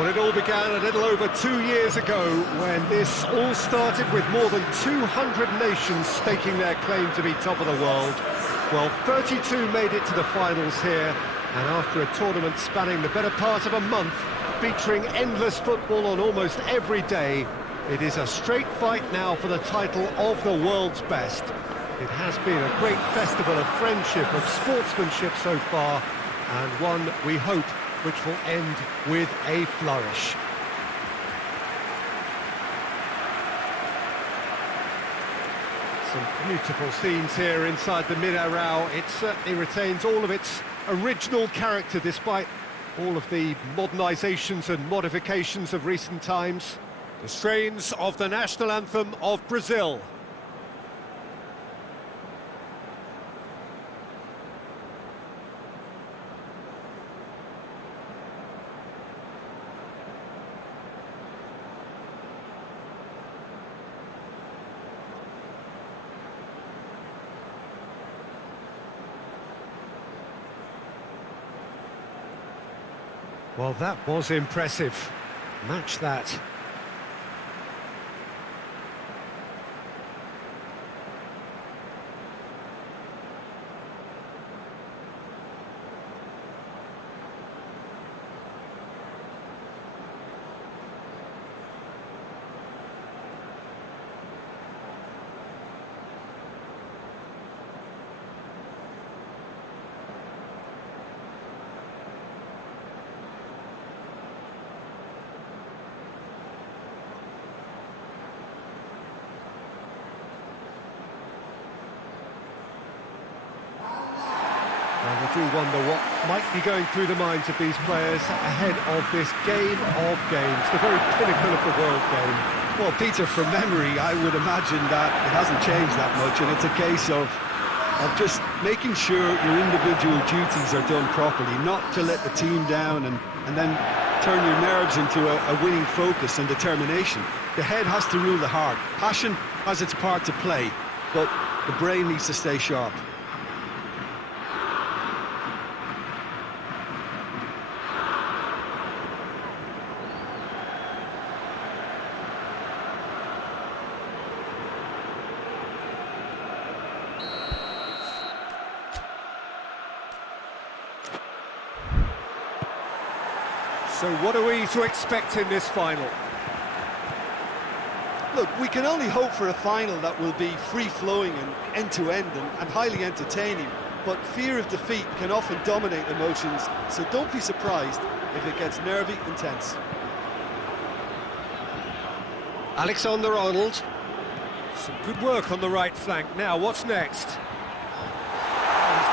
Well, it all began a little over 2 years ago when this all started with more than 200 nations staking their claim to be top of the world. Well, 32 made it to the finals here, and after a tournament spanning the better part of a month, featuring endless football on almost every day, it is a straight fight now for the title of the world's best. It has been a great festival of friendship, of sportsmanship so far, and one, we hope, which will end with a flourish. Some beautiful scenes here inside the Minarao. It certainly retains all of its original character despite all of the modernisations and modifications of recent times. The strains of the national anthem of Brazil. Well, that was impressive. Match that. And we do wonder what might be going through the minds of these players ahead of this game of games, the very pinnacle of the world game. Well, Peter, from memory, I would imagine that it hasn't changed that much, and it's a case of just making sure your individual duties are done properly, not to let the team down and then turn your nerves into a winning focus and determination. The head has to rule the heart. Passion has its part to play, but the brain needs to stay sharp. So what are we to expect in this final? Look, we can only hope for a final that will be free-flowing and end-to-end and highly entertaining, but fear of defeat can often dominate emotions, so don't be surprised if it gets nervy and tense. Alexander-Arnold. Some good work on the right flank. Now, what's next? He's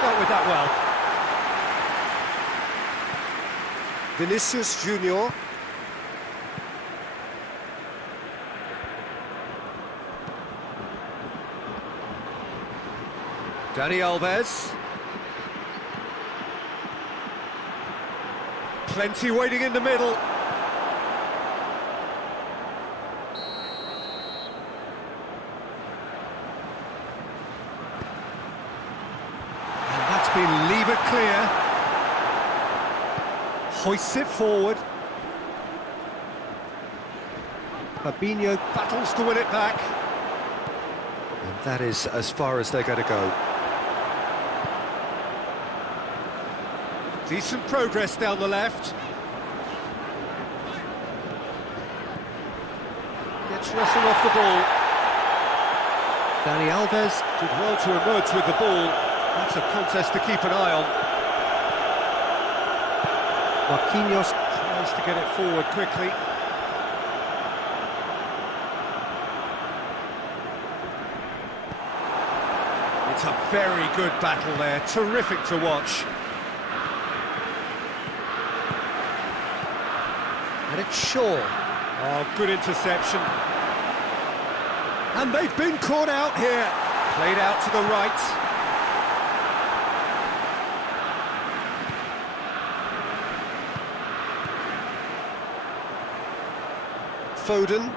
dealt with that well. Vinicius Junior. Dani Alves. Plenty waiting in the middle. And that's been levered clear. Hoists it forward. Fabinho battles to win it back. And that is as far as they're going to go. Decent progress down the left. Gets wrestled off the ball. Dani Alves did well to emerge with the ball. That's a contest to keep an eye on. Marquinhos tries to get it forward quickly. It's a very good battle there, terrific to watch. And it's Shaw. Oh, good interception. And they've been caught out here. Played out to the right. Foden.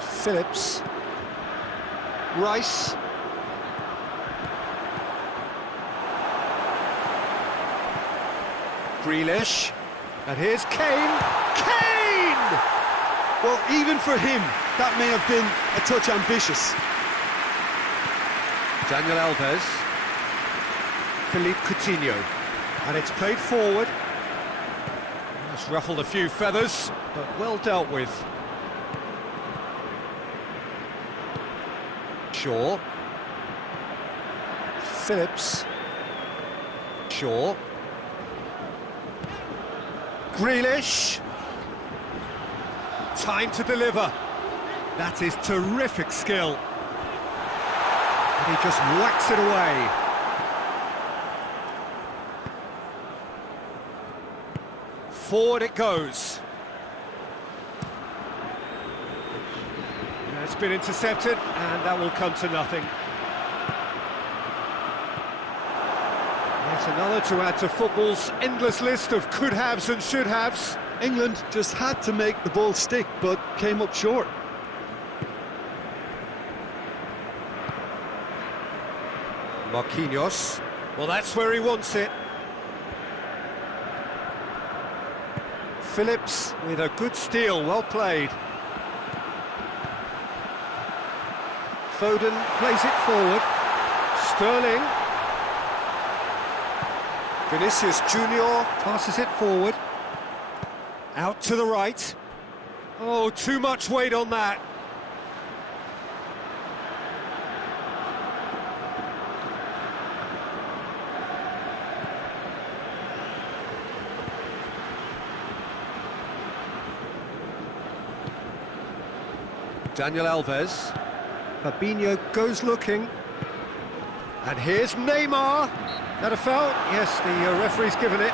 Phillips. Rice. Grealish. And here's Kane. Kane! Well, even for him, that may have been a touch ambitious. Daniel Alves. Philippe Coutinho. And it's played forward. It's ruffled a few feathers, but well dealt with. Shaw. Phillips. Shaw. Grealish. Time to deliver. That is terrific skill. And he just whacks it away. Forward it goes. It's been intercepted, and that will come to nothing. Yet another to add to football's endless list of could-haves and should-haves. England just had to make the ball stick, but came up short. Marquinhos. Well, that's where he wants it. Phillips with a good steal, well played. Foden plays it forward. Sterling. Vinicius Junior passes it forward. Out to the right. Oh, too much weight on that. Daniel Alves. Fabinho goes looking. And here's Neymar. That a foul? Yes, the referee's given it.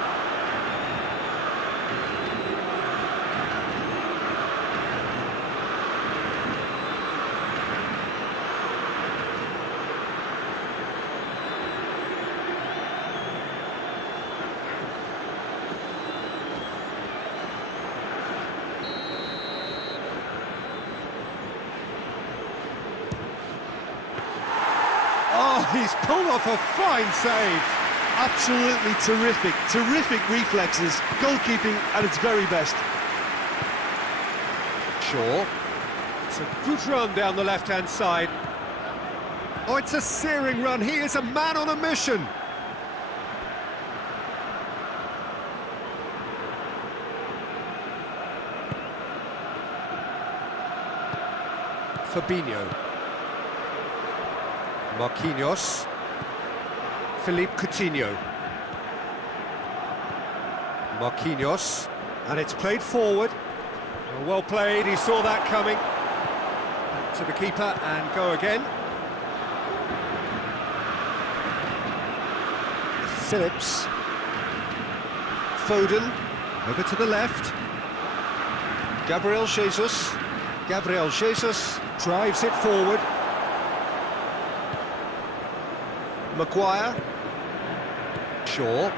Oh, he's pulled off a fine save. Absolutely terrific, terrific reflexes, goalkeeping at its very best. Shaw. It's a good run down the left-hand side. Oh, it's a searing run. He is a man on a mission. Fabinho. Marquinhos. Philippe Coutinho. Marquinhos. And it's played forward. Well played, he saw that coming. Back to the keeper and go again. Phillips. Foden. Over to the left. Gabriel Jesus. Gabriel Jesus drives it forward. Maguire. Shaw.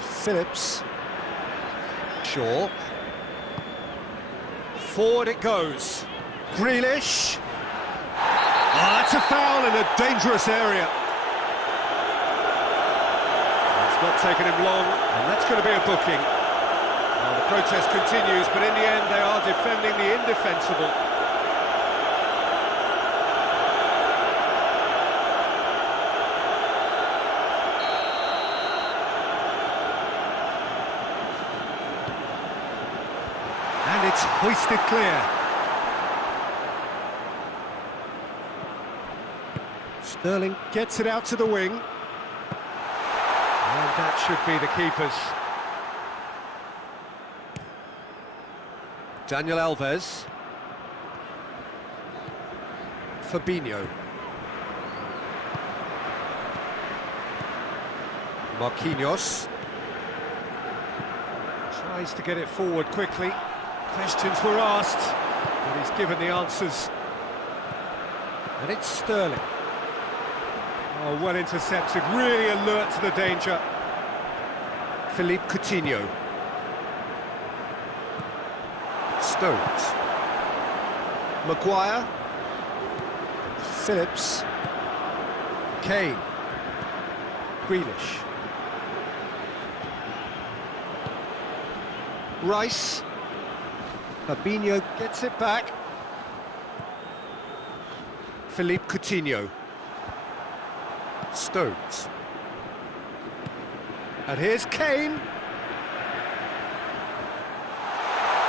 Phillips. Shaw. Forward it goes. Grealish. Oh, that's a foul in a dangerous area. It's not taken him long, and that's going to be a booking. Well, the protest continues, but in the end they are defending the indefensible. And it's hoisted clear. Sterling gets it out to the wing. And that should be the keeper's. Daniel Alves. Fabinho. Marquinhos. Tries to get it forward quickly. Questions were asked, but he's given the answers. And it's Sterling. Oh, well intercepted, really alert to the danger. Philippe Coutinho. Stones. Maguire. Phillips. Kane. Grealish. Rice. Fabinho gets it back. Philippe Coutinho. Stones. And here's Kane.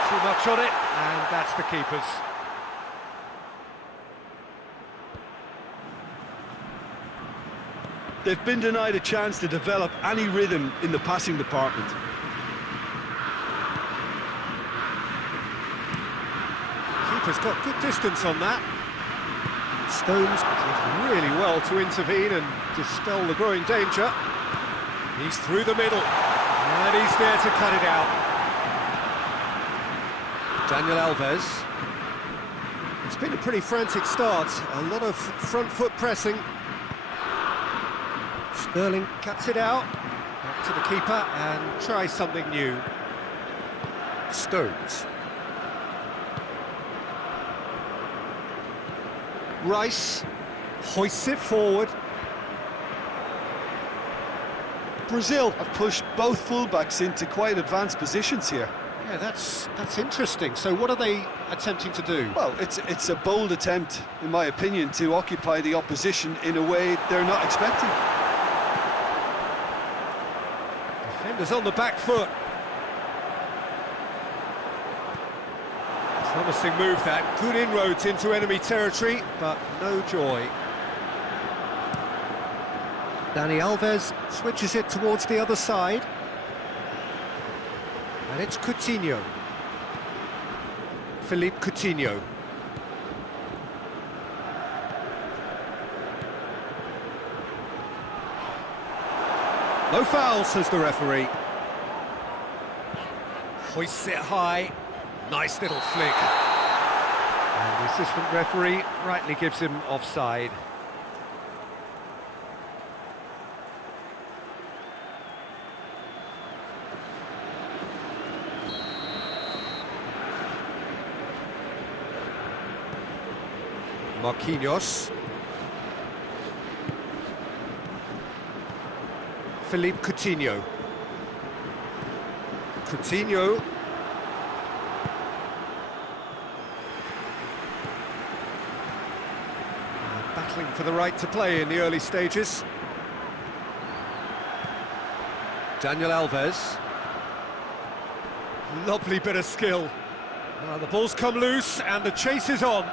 Too much on it, and that's the keeper's. They've been denied a chance to develop any rhythm in the passing department. Keeper's got good distance on that. Stones did really well to intervene and dispel the growing danger. He's through the middle, and he's there to cut it out. Daniel Alves. It's been a pretty frantic start, a lot of front foot pressing. Sterling cuts it out, back to the keeper and tries something new. Stones. Rice hoists it forward. Brazil have pushed both fullbacks into quite advanced positions here. Yeah, that's interesting. So what are they attempting to do? Well, it's a bold attempt, in my opinion, to occupy the opposition in a way they're not expecting. Defenders on the back foot. Promising move that, good inroads into enemy territory, but no joy. Dani Alves switches it towards the other side. And it's Coutinho. Philippe Coutinho. No foul, says the referee. Hoists it high. Nice little flick. And the assistant referee rightly gives him offside. Marquinhos. Philippe Coutinho. Coutinho. Battling for the right to play in the early stages. Daniel Alves. Lovely bit of skill. Now the ball's come loose and the chase is on.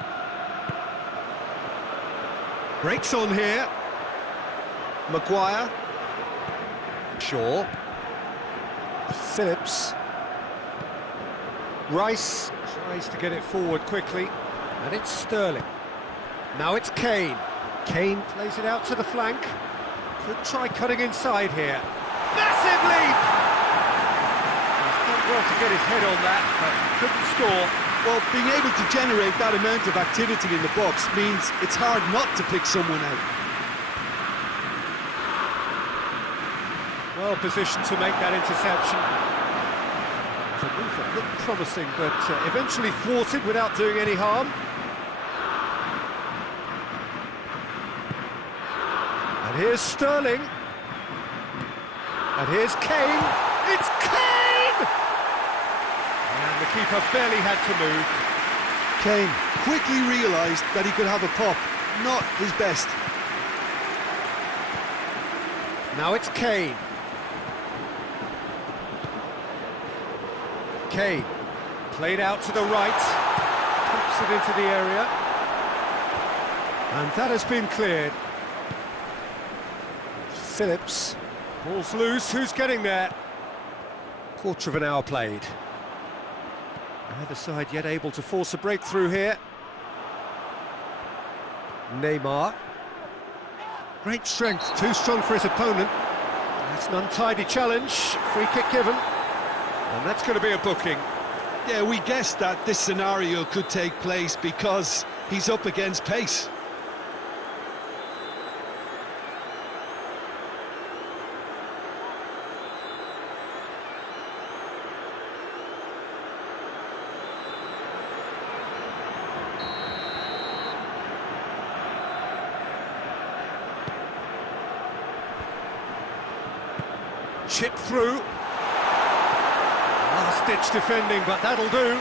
Breaks on here. Maguire. Shaw. Phillips. Rice tries to get it forward quickly, and it's Sterling. Now it's Kane. Kane plays it out to the flank. Could try cutting inside here. Massive leap! He's done well to get his head on that, but couldn't score. Well, being able to generate that amount of activity in the box means it's hard not to pick someone out. Well positioned to make that interception. The move that looked promising, but eventually thwarted without doing any harm. And here's Sterling. And here's Kane. It's Kane! And the keeper barely had to move. Kane quickly realised that he could have a pop. Not his best. Now it's Kane. Kane, played out to the right, pops it into the area, and that has been cleared. Phillips, ball's loose, who's getting there? Quarter of an hour played. Neither side yet able to force a breakthrough here. Neymar. Great strength, too strong for his opponent. That's an untidy challenge, free kick given. And that's going to be a booking. Yeah, we guessed that this scenario could take place because he's up against pace. Chip through. Last-ditch defending, but that'll do.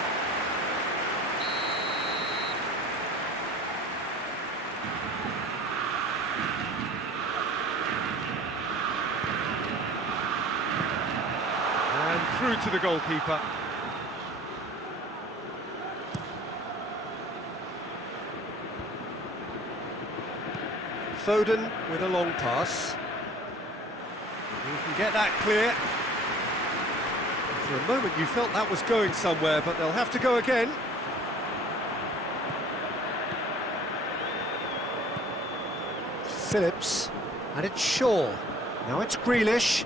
And through to the goalkeeper. Foden with a long pass. He can get that clear. For a moment you felt that was going somewhere, but they'll have to go again. Phillips, and it's Shaw. Now it's Grealish.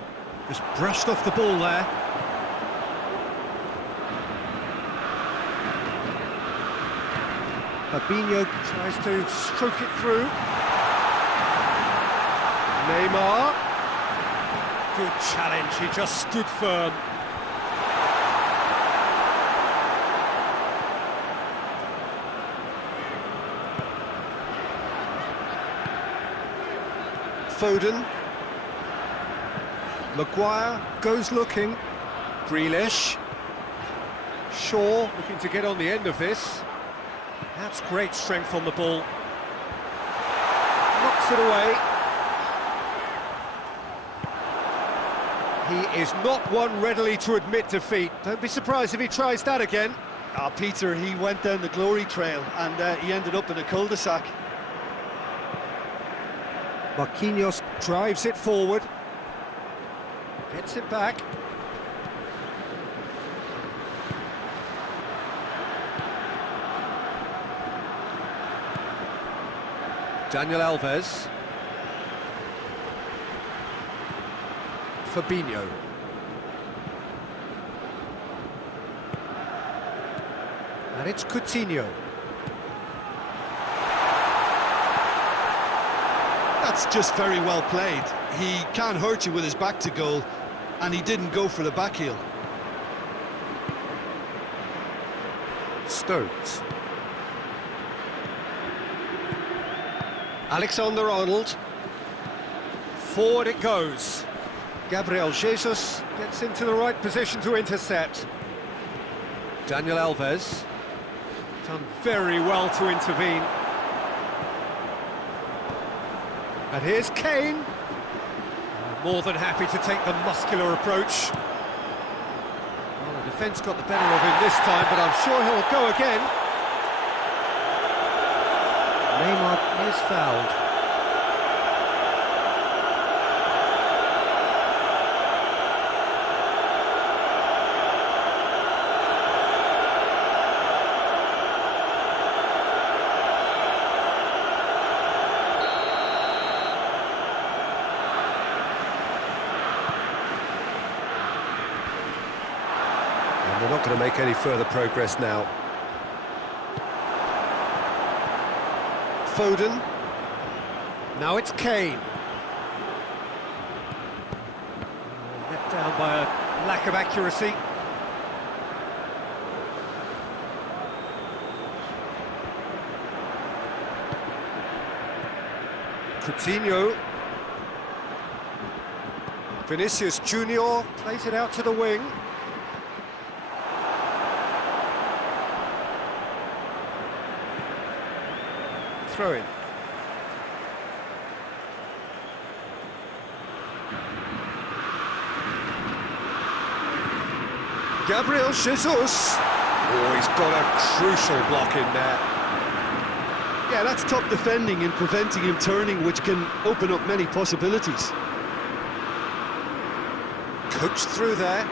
Just brushed off the ball there. Fabinho tries to stroke it through. Neymar. Good challenge, he just stood firm. Foden. Maguire goes looking. Grealish. Shaw looking to get on the end of this. That's great strength on the ball. Knocks it away. He is not one readily to admit defeat. Don't be surprised if he tries that again. Peter, he went down the glory trail and he ended up in a cul-de-sac. Marquinhos drives it forward. Gets it back. Daniel Alves. Fabinho. And it's Coutinho. That's just very well played. He can't hurt you with his back to goal, and he didn't go for the back heel. Stones. Alexander-Arnold. Forward it goes. Gabriel Jesus gets into the right position to intercept. Daniel Alves. Done very well to intervene. And here's Kane. More than happy to take the muscular approach. Well, the defence got the better of him this time, but I'm sure he'll go again. Neymar is fouled. And they're not going to make any further progress now. Foden. Now it's Kane. Let down by a lack of accuracy. Coutinho. Vinicius Junior plays it out to the wing. Throw in. Gabriel Jesus. Oh, he's got a crucial block in there. Yeah, that's top defending and preventing him turning, which can open up many possibilities. Coached through there. No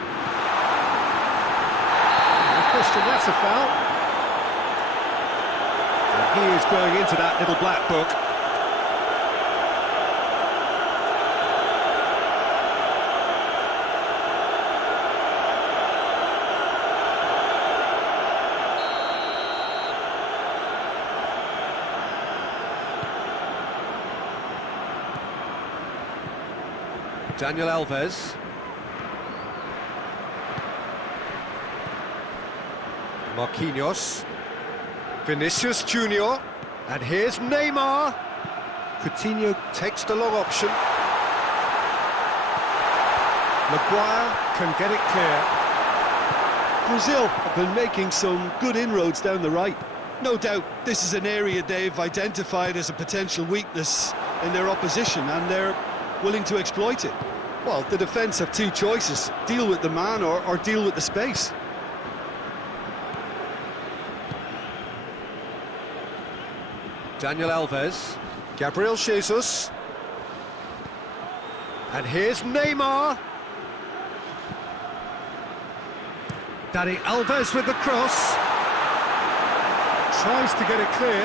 question, that's a foul. And he is going into that little black book. Daniel Alves. Marquinhos. Vinicius Junior. And here's Neymar. Coutinho takes the long option. Maguire can get it clear. Brazil have been making some good inroads down the right. No doubt this is an area they've identified as a potential weakness in their opposition, and they're willing to exploit it. Well, the defence have two choices: deal with the man or deal with the space. Daniel Alves, Gabriel Jesus, and here's Neymar. Dani Alves with the cross. Tries to get it clear.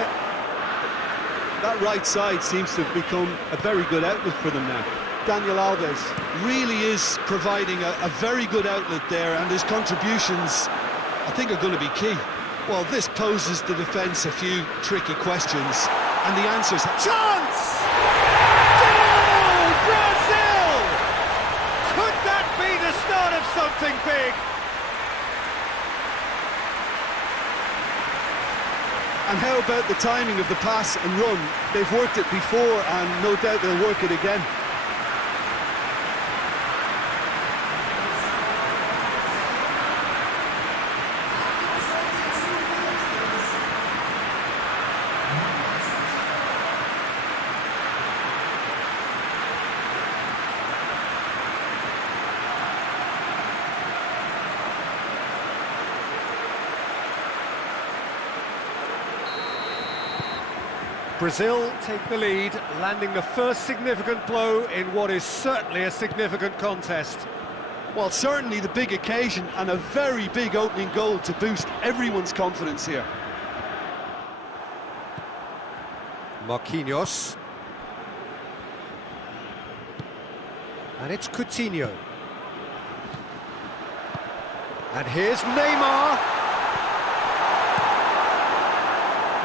That right side seems to have become a very good outlet for them now. Daniel Alves really is providing a very good outlet there, and his contributions, I think, are going to be key. Well, this poses the defence a few tricky questions, and the answers... Chance! Goal! Brazil! Could that be the start of something big? And how about the timing of the pass and run? They've worked it before, and no doubt they'll work it again. Brazil take the lead, landing the first significant blow in what is certainly a significant contest. Well, certainly the big occasion, and a very big opening goal to boost everyone's confidence here. Marquinhos. And it's Coutinho. And here's Neymar.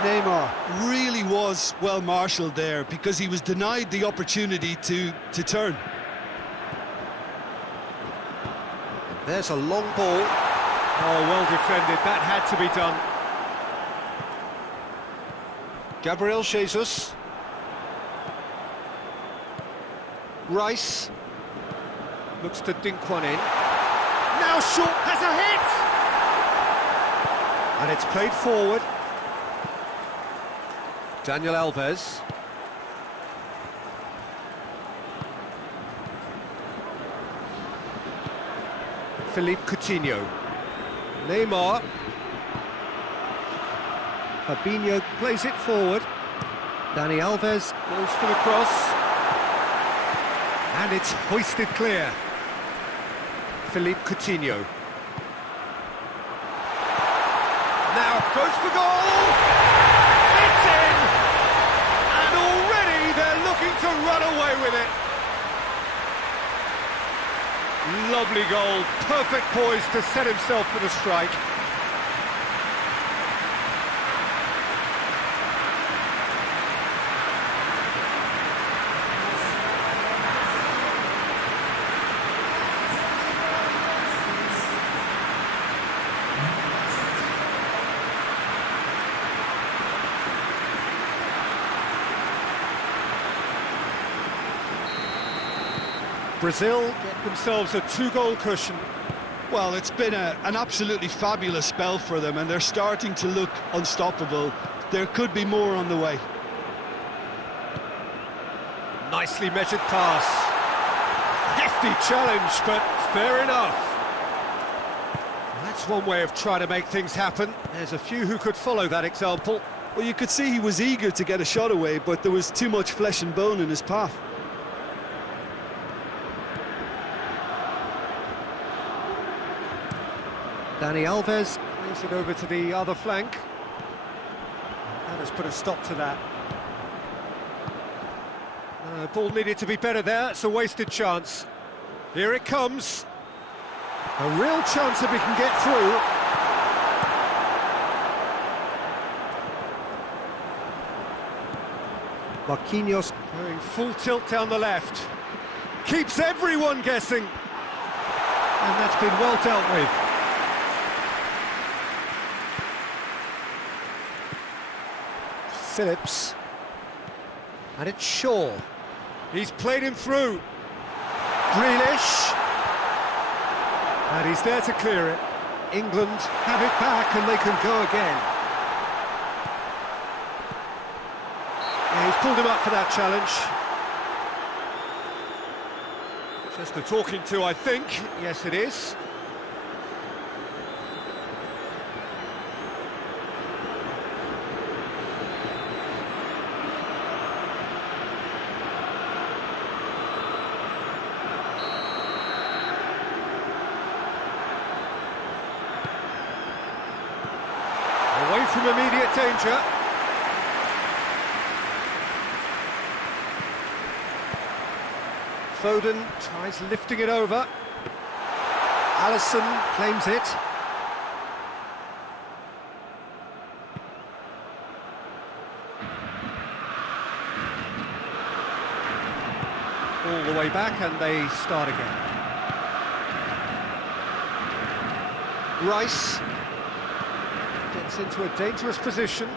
Neymar really was well marshalled there, because he was denied the opportunity to turn. There's a long ball. Oh, well defended. That had to be done. Gabriel Jesus. Rice. Looks to dink one in. Now Shaw has a hit! And it's played forward. Daniel Alves. Philippe Coutinho. Neymar. Fabinho plays it forward. Dani Alves goes for the cross. And it's hoisted clear. Philippe Coutinho. Now goes for goal! It's in! And already they're looking to run away with it. Lovely goal, perfect poise to set himself for the strike. Brazil get themselves a two-goal cushion. Well, it's been an absolutely fabulous spell for them, and they're starting to look unstoppable. There could be more on the way. Nicely measured pass. Hefty challenge, but fair enough. That's one way of trying to make things happen. There's a few who could follow that example. Well, you could see he was eager to get a shot away, but there was too much flesh and bone in his path. Dani Alves plays it over to the other flank. That has put a stop to that. Ball needed to be better there, it's a wasted chance. Here it comes. A real chance if he can get through. Marquinhos going full tilt down the left. Keeps everyone guessing. And that's been well dealt with. Phillips, and it's Shaw. He's played him through. Grealish, And he's there to clear it. England have it back and they can go again. Yeah, he's pulled him up for that challenge. Just a talking to, I think. Yes, it is. Away from immediate danger. Foden tries lifting it over. Alisson claims it. All the way back and they start again. Rice gets into a dangerous position.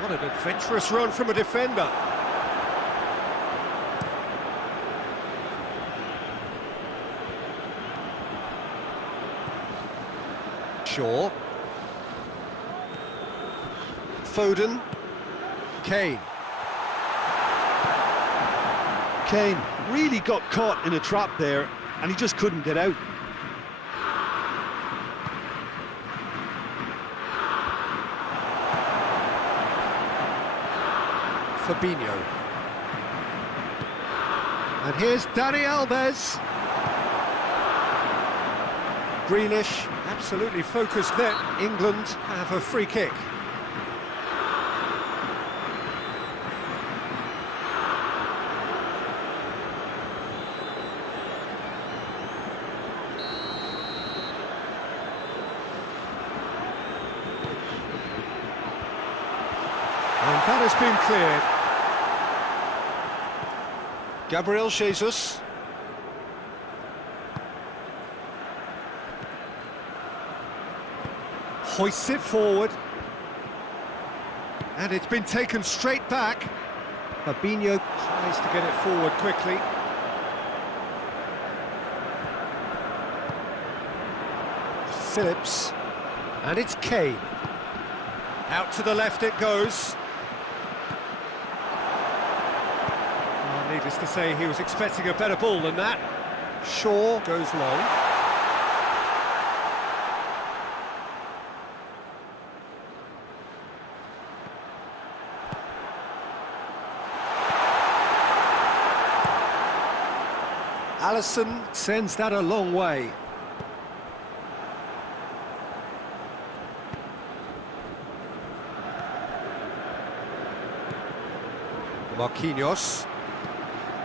What an adventurous run from a defender. Shaw. Foden. Kane. Kane really got caught in a trap there, and he just couldn't get out. Fabinho. And here's Dani Alves. Grealish, absolutely focused there. England have a free kick. And that has been cleared. Gabriel Jesus. Hoists it forward. And it's been taken straight back. Fabinho tries to get it forward quickly. Phillips. And it's Kane. Out to the left it goes. Well, needless to say, he was expecting a better ball than that. Shaw goes long. Alisson sends that a long way. Marquinhos.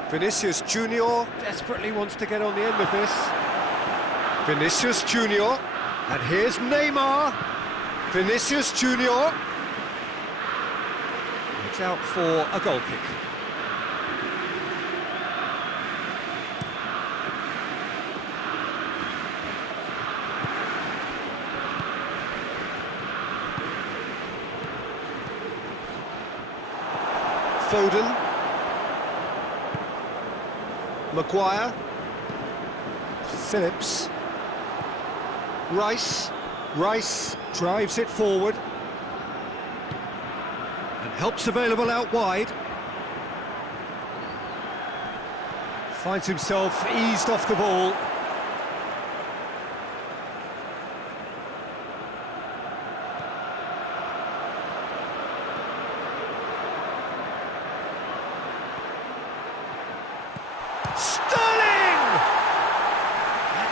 Vinicius Junior desperately wants to get on the end of this. Vinicius Junior. And here's Neymar. Vinicius Junior. It's out for a goal kick. Foden. Maguire. Phillips. Rice. Rice drives it forward. And help's available out wide. Finds himself eased off the ball.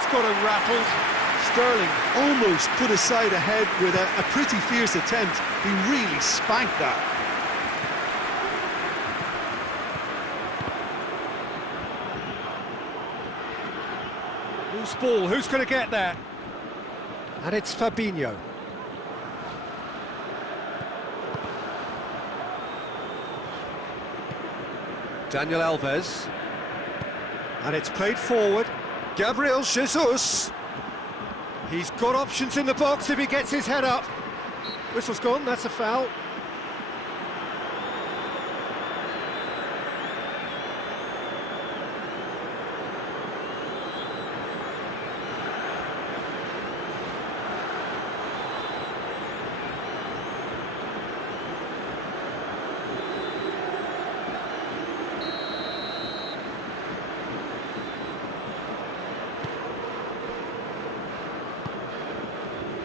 Got him rattled. Sterling almost put his side ahead with a pretty fierce attempt. He really spanked that. Loose ball, who's going to get that? And it's Fabinho. Daniel Alves. And it's played forward. Gabriel Jesus. He's got options in the box if he gets his head up. Whistle's gone, that's a foul.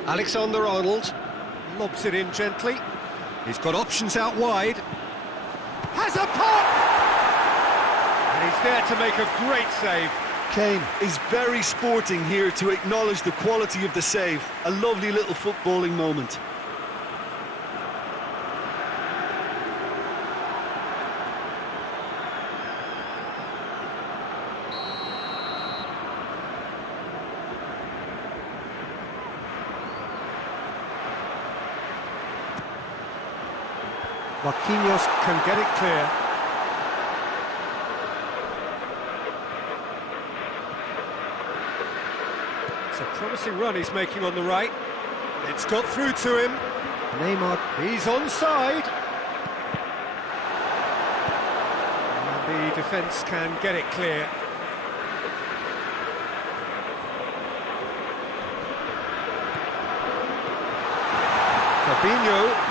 Alexander-Arnold lobs it in gently. He's got options out wide. Has a pop! And he's there to make a great save. Kane is very sporting here to acknowledge the quality of the save. A lovely little footballing moment. Marquinhos can get it clear. It's a promising run he's making on the right. It's got through to him. Neymar, he's onside. And the defence can get it clear. Fabinho.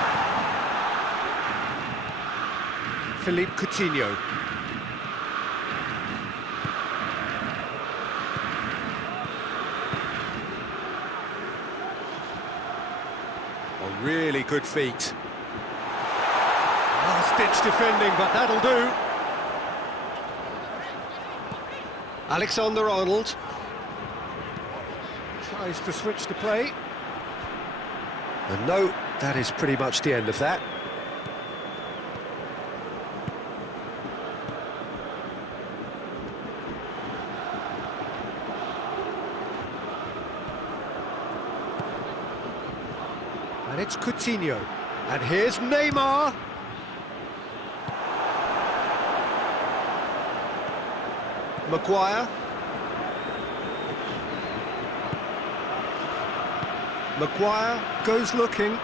Philippe Coutinho. A really good feat. Last-ditch defending, but that'll do. Alexander-Arnold tries to switch the play. And no, that is pretty much the end of that. And it's Coutinho. And here's Neymar. Maguire. Maguire goes looking.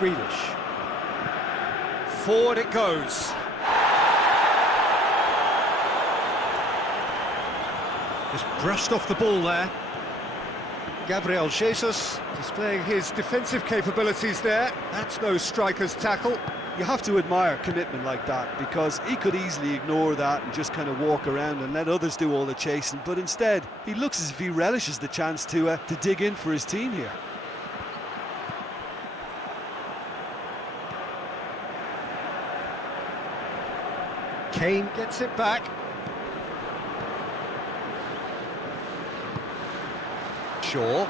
Grealish. Forward it goes. Just brushed off the ball there. Gabriel Jesus displaying his defensive capabilities there. That's no striker's tackle. You have to admire commitment like that, because he could easily ignore that and just kind of walk around and let others do all the chasing, but instead he looks as if he relishes the chance to dig in for his team here. Kane gets it back. Shaw.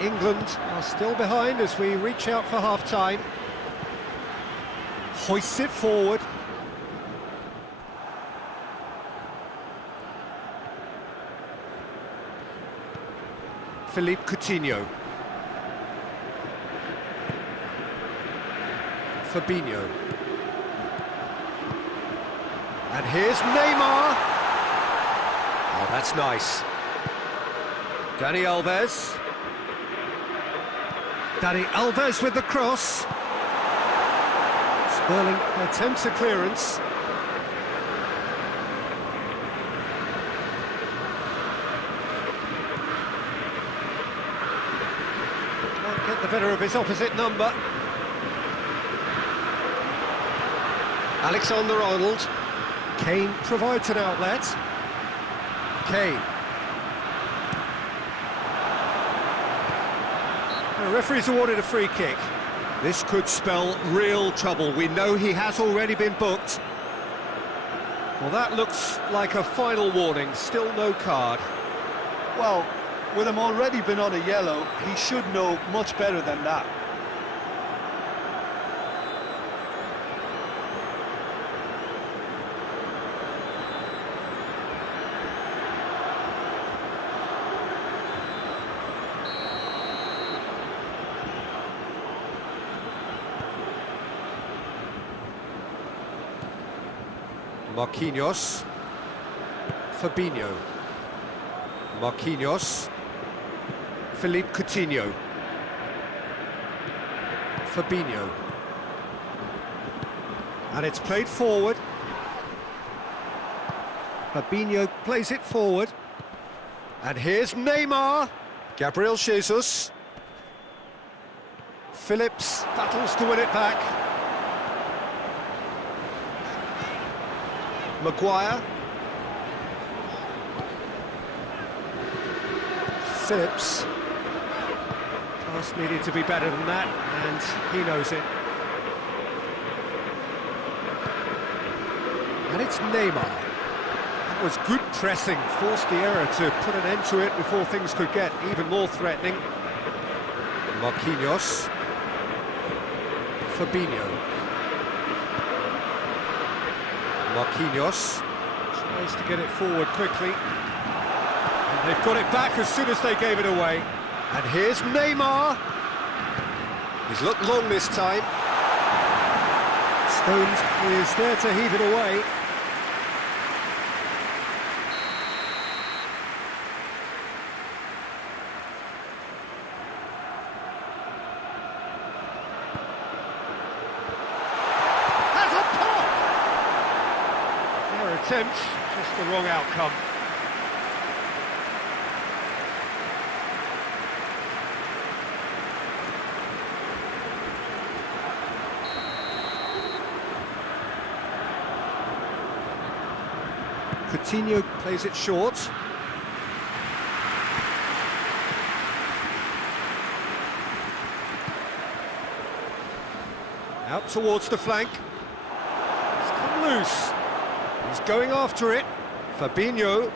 England are still behind as we reach out for half-time. Hoists it forward. Philippe Coutinho. Fabinho. And here's Neymar. Oh, that's nice. Dani Alves. Dani Alves with the cross. Sterling attempts a clearance. Can't get the better of his opposite number. Alexander-Arnold. Kane provides an outlet. Kane. The referee's awarded a free kick. This could spell real trouble. We know he has already been booked. Well, that looks like a final warning. Still no card. Well, with him already been on a yellow, he should know much better than that. Marquinhos. Fabinho. Marquinhos. Philippe Coutinho. Fabinho. And it's played forward. Fabinho plays it forward. And here's Neymar. Gabriel Jesus. Phillips battles to win it back. Maguire. Phillips. Pass needed to be better than that, and he knows it. And it's Neymar. That was good pressing, forced the error to put an end to it before things could get even more threatening. Marquinhos. Fabinho. Marquinhos tries to get it forward quickly. And they've got it back as soon as they gave it away. And here's Neymar. He's looked long this time. Stones is there to heave it away. Has a pop! Fair attempt, just the wrong outcome. Coutinho plays it short. Out towards the flank. He's come loose. He's going after it. Fabinho.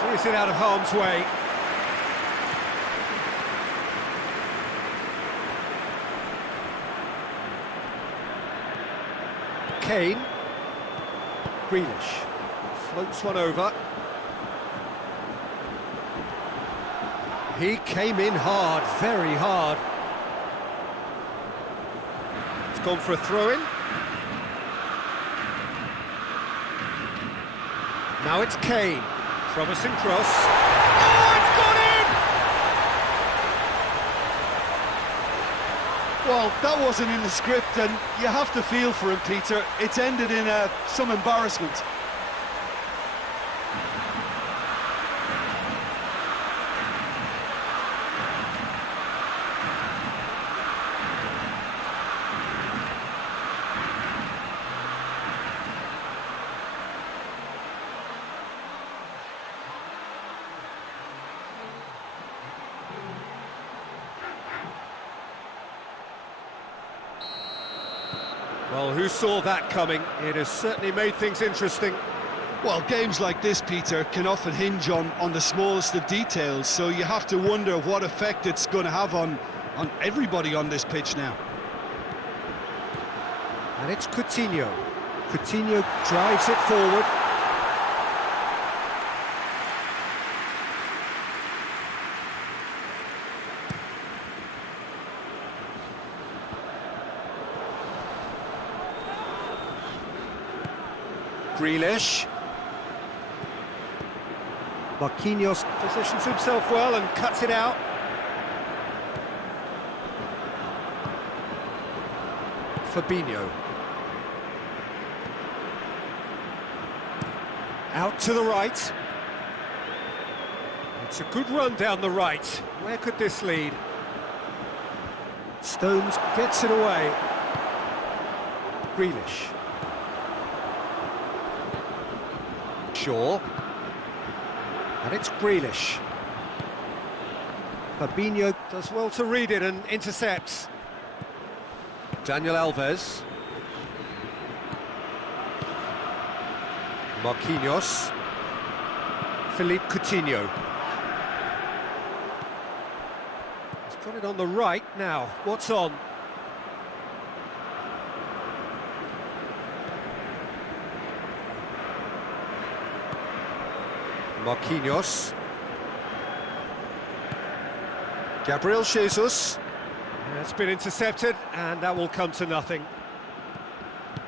Clears it out of harm's way. Kane. Grealish floats one over. He came in hard, very hard. It's gone for a throw-in. Now it's Kane. Promising cross. Oh, it's gone in! Well, that wasn't in the script, and you have to feel for him, Peter. It's ended in some embarrassment. Well, who saw that coming? It has certainly made things interesting. Well, games like this, Peter, can often hinge on the smallest of details, so you have to wonder what effect it's going to have on everybody on this pitch now. And it's Coutinho. Coutinho drives it forward. Grealish. Marquinhos positions himself well and cuts it out. Fabinho. Out to the right. It's a good run down the right. Where could this lead? Stones gets it away. Grealish. Shaw. And it's Grealish. Fabinho does well to read it and intercepts. Daniel Alves. Marquinhos. Philippe Coutinho. He's got it on the right now. What's on? Marquinhos. Gabriel Jesus. It's been intercepted, and that will come to nothing.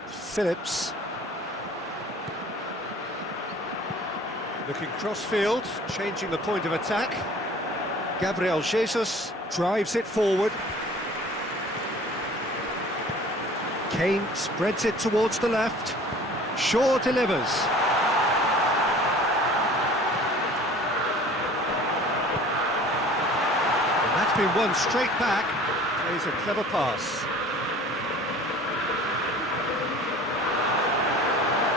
Phillips. Looking cross-field, changing the point of attack. Gabriel Jesus drives it forward. Kane spreads it towards the left. Shaw delivers. That's been won straight back. Plays a clever pass.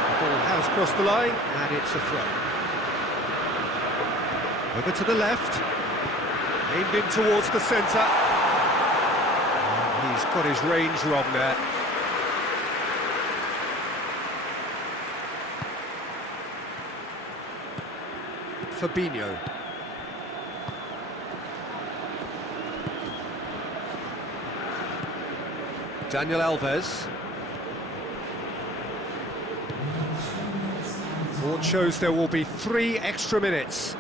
The ball has Just crossed the line, and it's a throw. Over to the left. Aimed in towards the centre. He's got his range wrong there. Fabinho. Daniel Alves. Board shows there will be 3 extra minutes.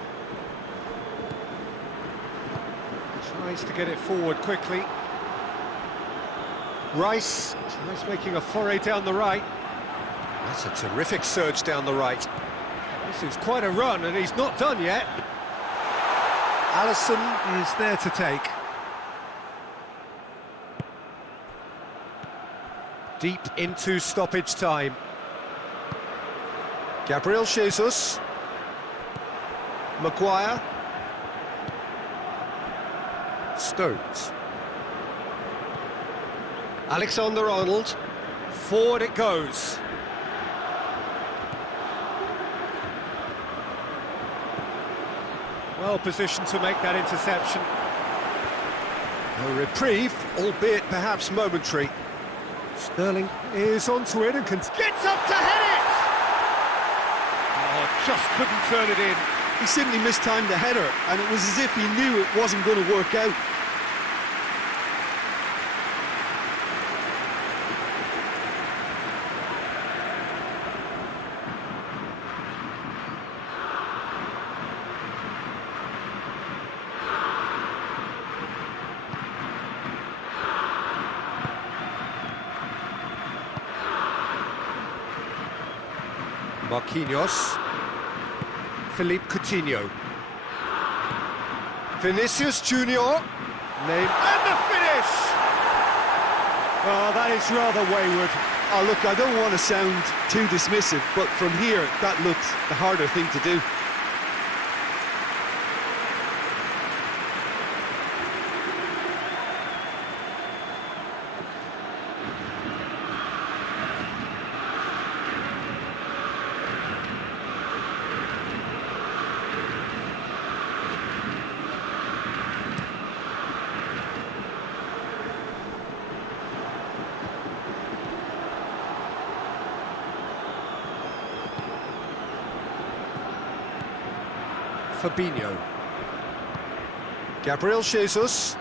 Tries to get it forward quickly. Rice tries making a foray down the right. That's a terrific surge down the right. This is quite a run, and he's not done yet. Alisson is there to take. Deep into stoppage time. Gabriel Jesus. Maguire. Stones. Alexander-Arnold. Forward it goes. Well positioned to make that interception. A reprieve, albeit perhaps momentary. Sterling is onto it and gets up to head it! Oh, just couldn't turn it in. He simply mistimed the header, and it was as if he knew it wasn't going to work out. Marquinhos. Philippe Coutinho. Vinicius Junior. Name and the finish! Oh, that is rather wayward. Oh, look, I don't want to sound too dismissive, but from here, that looks the harder thing to do. Fabinho. Gabriel Jesus.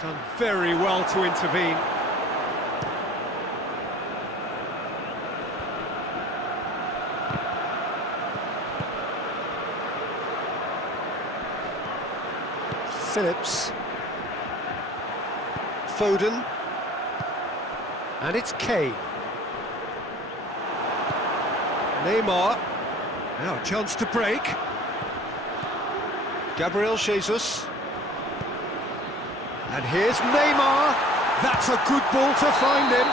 Done very well to intervene. Phillips. Foden. And it's Kane. Neymar. Now a chance to break. Gabriel Jesus. And here's Neymar. That's a good ball to find him.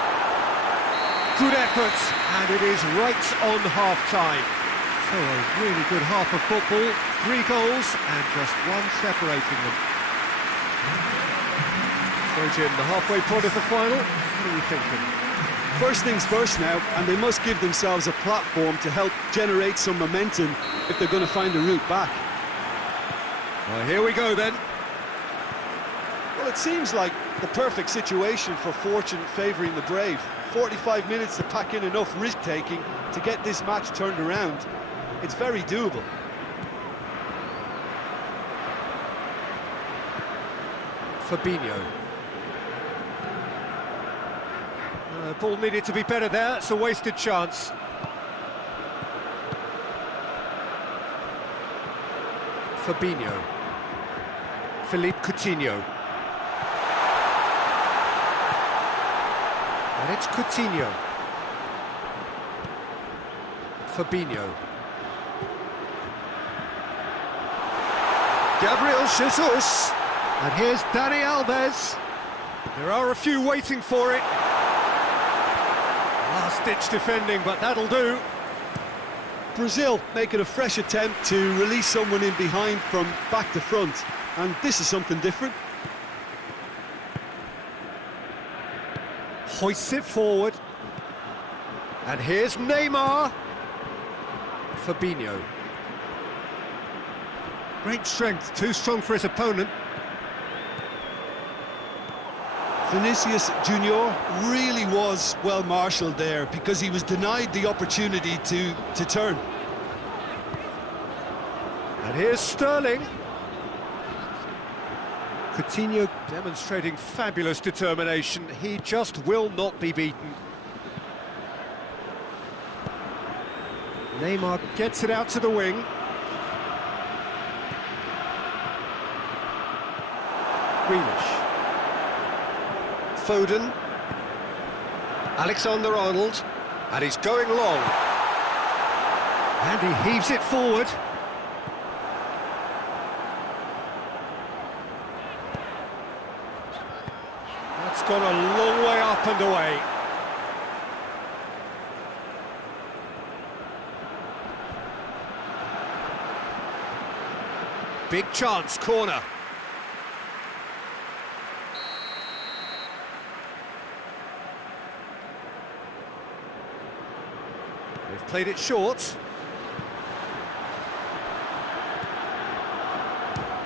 Good effort, and it is right on half-time. So a really good half of football. 3 goals and just 1 separating them. So Jim, the halfway point of the final, what are we thinking? First things first now, and they must give themselves a platform to help generate some momentum if they're going to find a route back. Well, here we go then. Well, it seems like the perfect situation for fortune favouring the brave. 45 minutes to pack in enough risk-taking to get this match turned around. It's very doable. Fabinho. Ball needed to be better there, it's a wasted chance. Fabinho. Philippe Coutinho. And it's Coutinho. Fabinho. Gabriel Jesus. And here's Dani Alves. There are a few waiting for it. Last-ditch defending, but that'll do. Brazil making a fresh attempt to release someone in behind from back to front, and this is something different. Hoists it forward. And here's Neymar. Fabinho. Great strength, too strong for his opponent. Vinicius Junior really was well marshalled there because he was denied the opportunity to turn. And here's Sterling. Coutinho demonstrating fabulous determination. He just will not be beaten. Neymar gets it out to the wing. Grealish. Foden. Alexander-Arnold. And he's going long. And he heaves it forward. That's gone a long way up and away. Big chance, corner. They've played it short.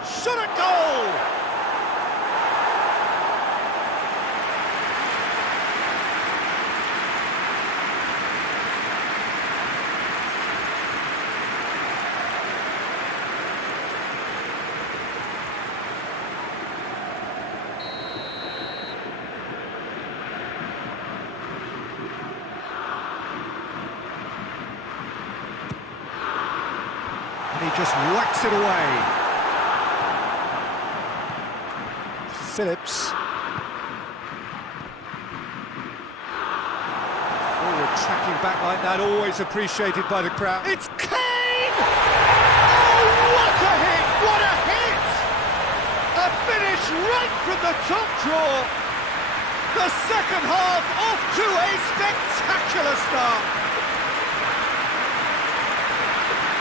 Shot at goal! He just whacks it away. Phillips. Forward tracking back like that, always appreciated by the crowd. It's Kane! Oh, what a hit! What a hit! A finish right from the top draw. The second half off to a spectacular start.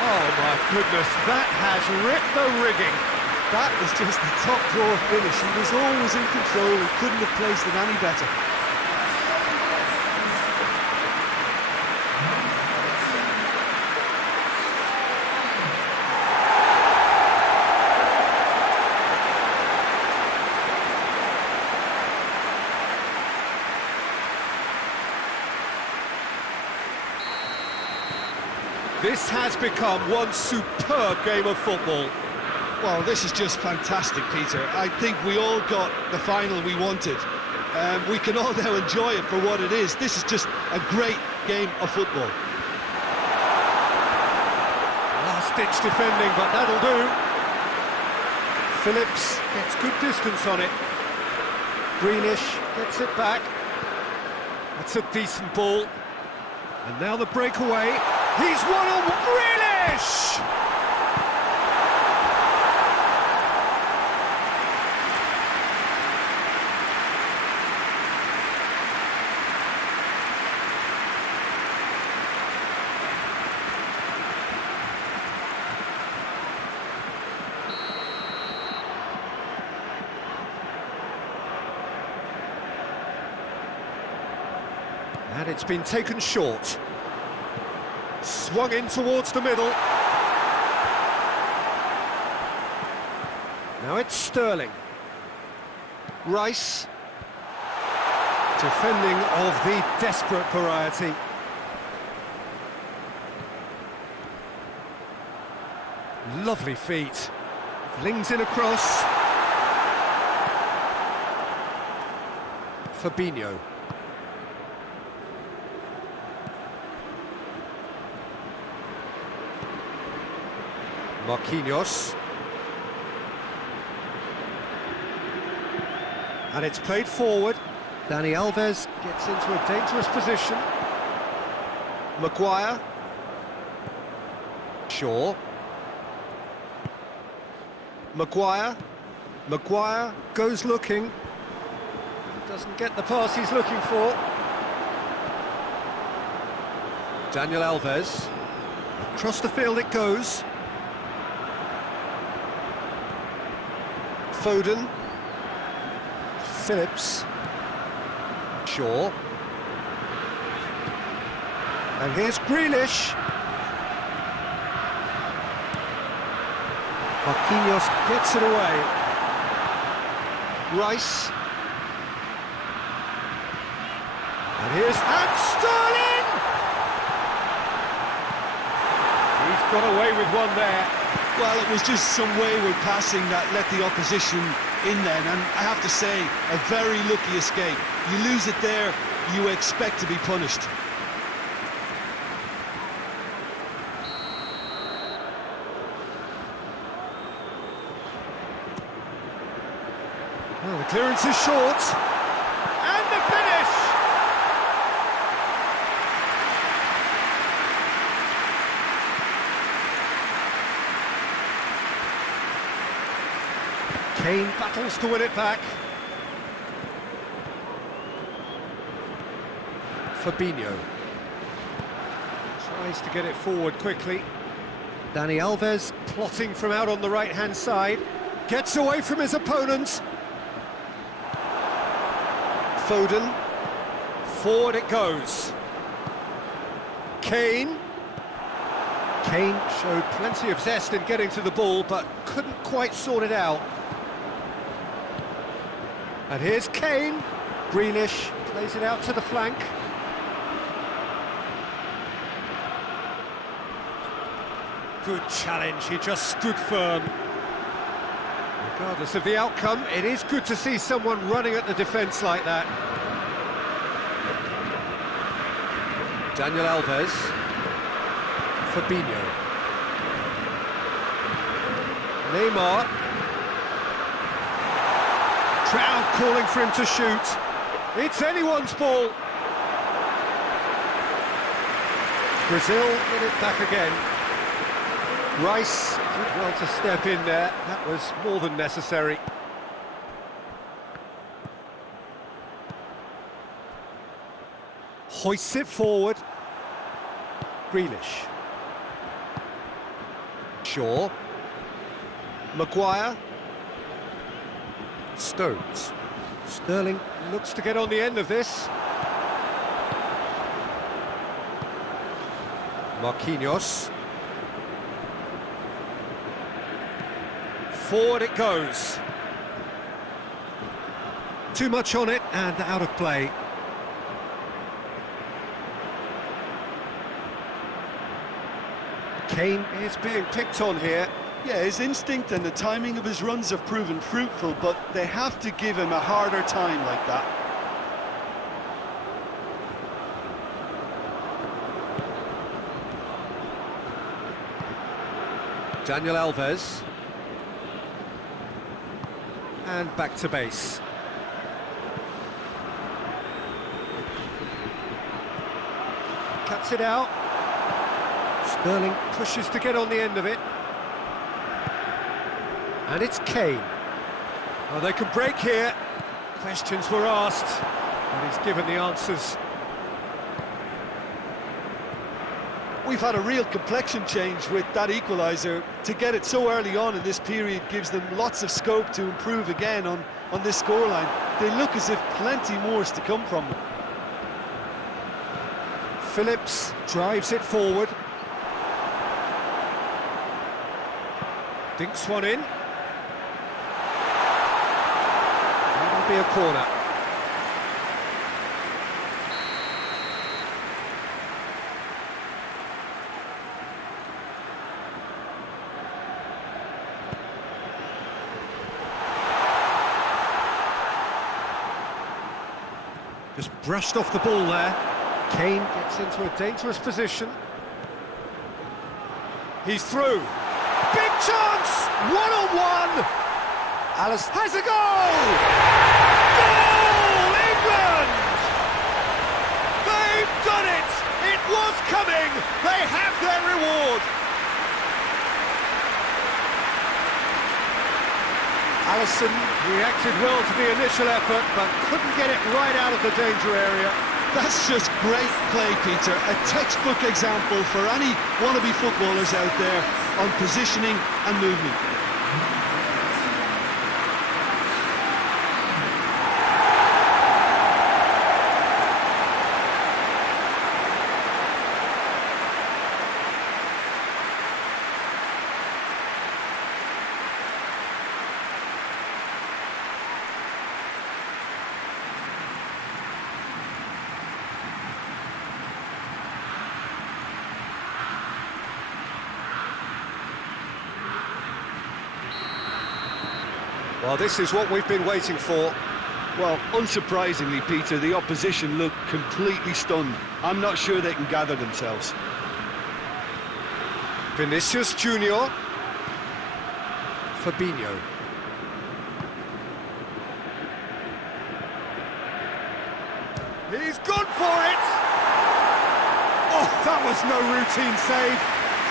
Oh my goodness, that has ripped the rigging. That was just the top drawer finish. He was always in control, he couldn't have placed it any better. This has become one superb game of football. Well, this is just fantastic, Peter. I think we all got the final we wanted. We can all now enjoy it for what it is. This is just a great game of football. Last-ditch defending, but that'll do. Phillips gets good distance on it. Grealish gets it back. That's a decent ball. And now the breakaway. He's won on Grealish! And it's been taken short. Swung in towards the middle. Now it's Sterling. Rice. Defending of the desperate variety. Lovely feet. Flings in across. Fabinho. Marquinhos. And it's played forward. Dani Alves gets into a dangerous position. Maguire. Shaw. Maguire. Maguire goes looking. Doesn't get the pass he's looking for. Daniel Alves. Across the field it goes. Foden. Phillips. Shaw. And here's Grealish. Marquinhos gets it away. Rice. And here's Sterling! He's got away with one there. Well, it was just some wayward passing that let the opposition in then, and I have to say, a very lucky escape. You lose it there, you expect to be punished. Well, the clearance is short. And the finish! Kane battles to win it back. Fabinho tries to get it forward quickly. Dani Alves plotting from out on the right-hand side. Gets away from his opponents. Foden. Forward it goes. Kane. Kane showed plenty of zest in getting to the ball, but couldn't quite sort it out. And here's Kane. Grealish plays it out to the flank. Good challenge, he just stood firm. Regardless of the outcome, it is good to see someone running at the defence like that. Daniel Alves. Fabinho. Neymar. Crowd calling for him to shoot. It's anyone's ball. Brazil win it back again. Rice did well to step in there. That was more than necessary. Hoists it forward. Grealish. Shaw. Maguire. Stones. Sterling looks to get on the end of this. Marquinhos. Forward it goes. Too much on it and out of play. Kane is being picked on here. Yeah, his instinct and the timing of his runs have proven fruitful, but they have to give him a harder time like that. Daniel Alves. And back to base. Cuts it out. Sterling pushes to get on the end of it. And it's Kane. Oh, they could break here. Questions were asked, and he's given the answers. We've had a real complexion change with that equaliser. To get it so early on in this period gives them lots of scope to improve again on this scoreline. They look as if plenty more is to come from them. Phillips drives it forward. Dinks one in. That'll be a corner. Just brushed off the ball there. Kane gets into a dangerous position. He's through. Big chance! One-on-one! Alice has a goal! Goal! England! They've done it! It was coming! They have their reward! Alisson reacted well to the initial effort, but couldn't get it right out of the danger area. That's just great play, Peter. A textbook example for any wannabe footballers out there on positioning and movement. Well, this is what we've been waiting for. Well, unsurprisingly, Peter, the opposition look completely stunned. I'm not sure they can gather themselves. Vinicius Junior. Fabinho. He's gone for it! Oh, that was no routine save.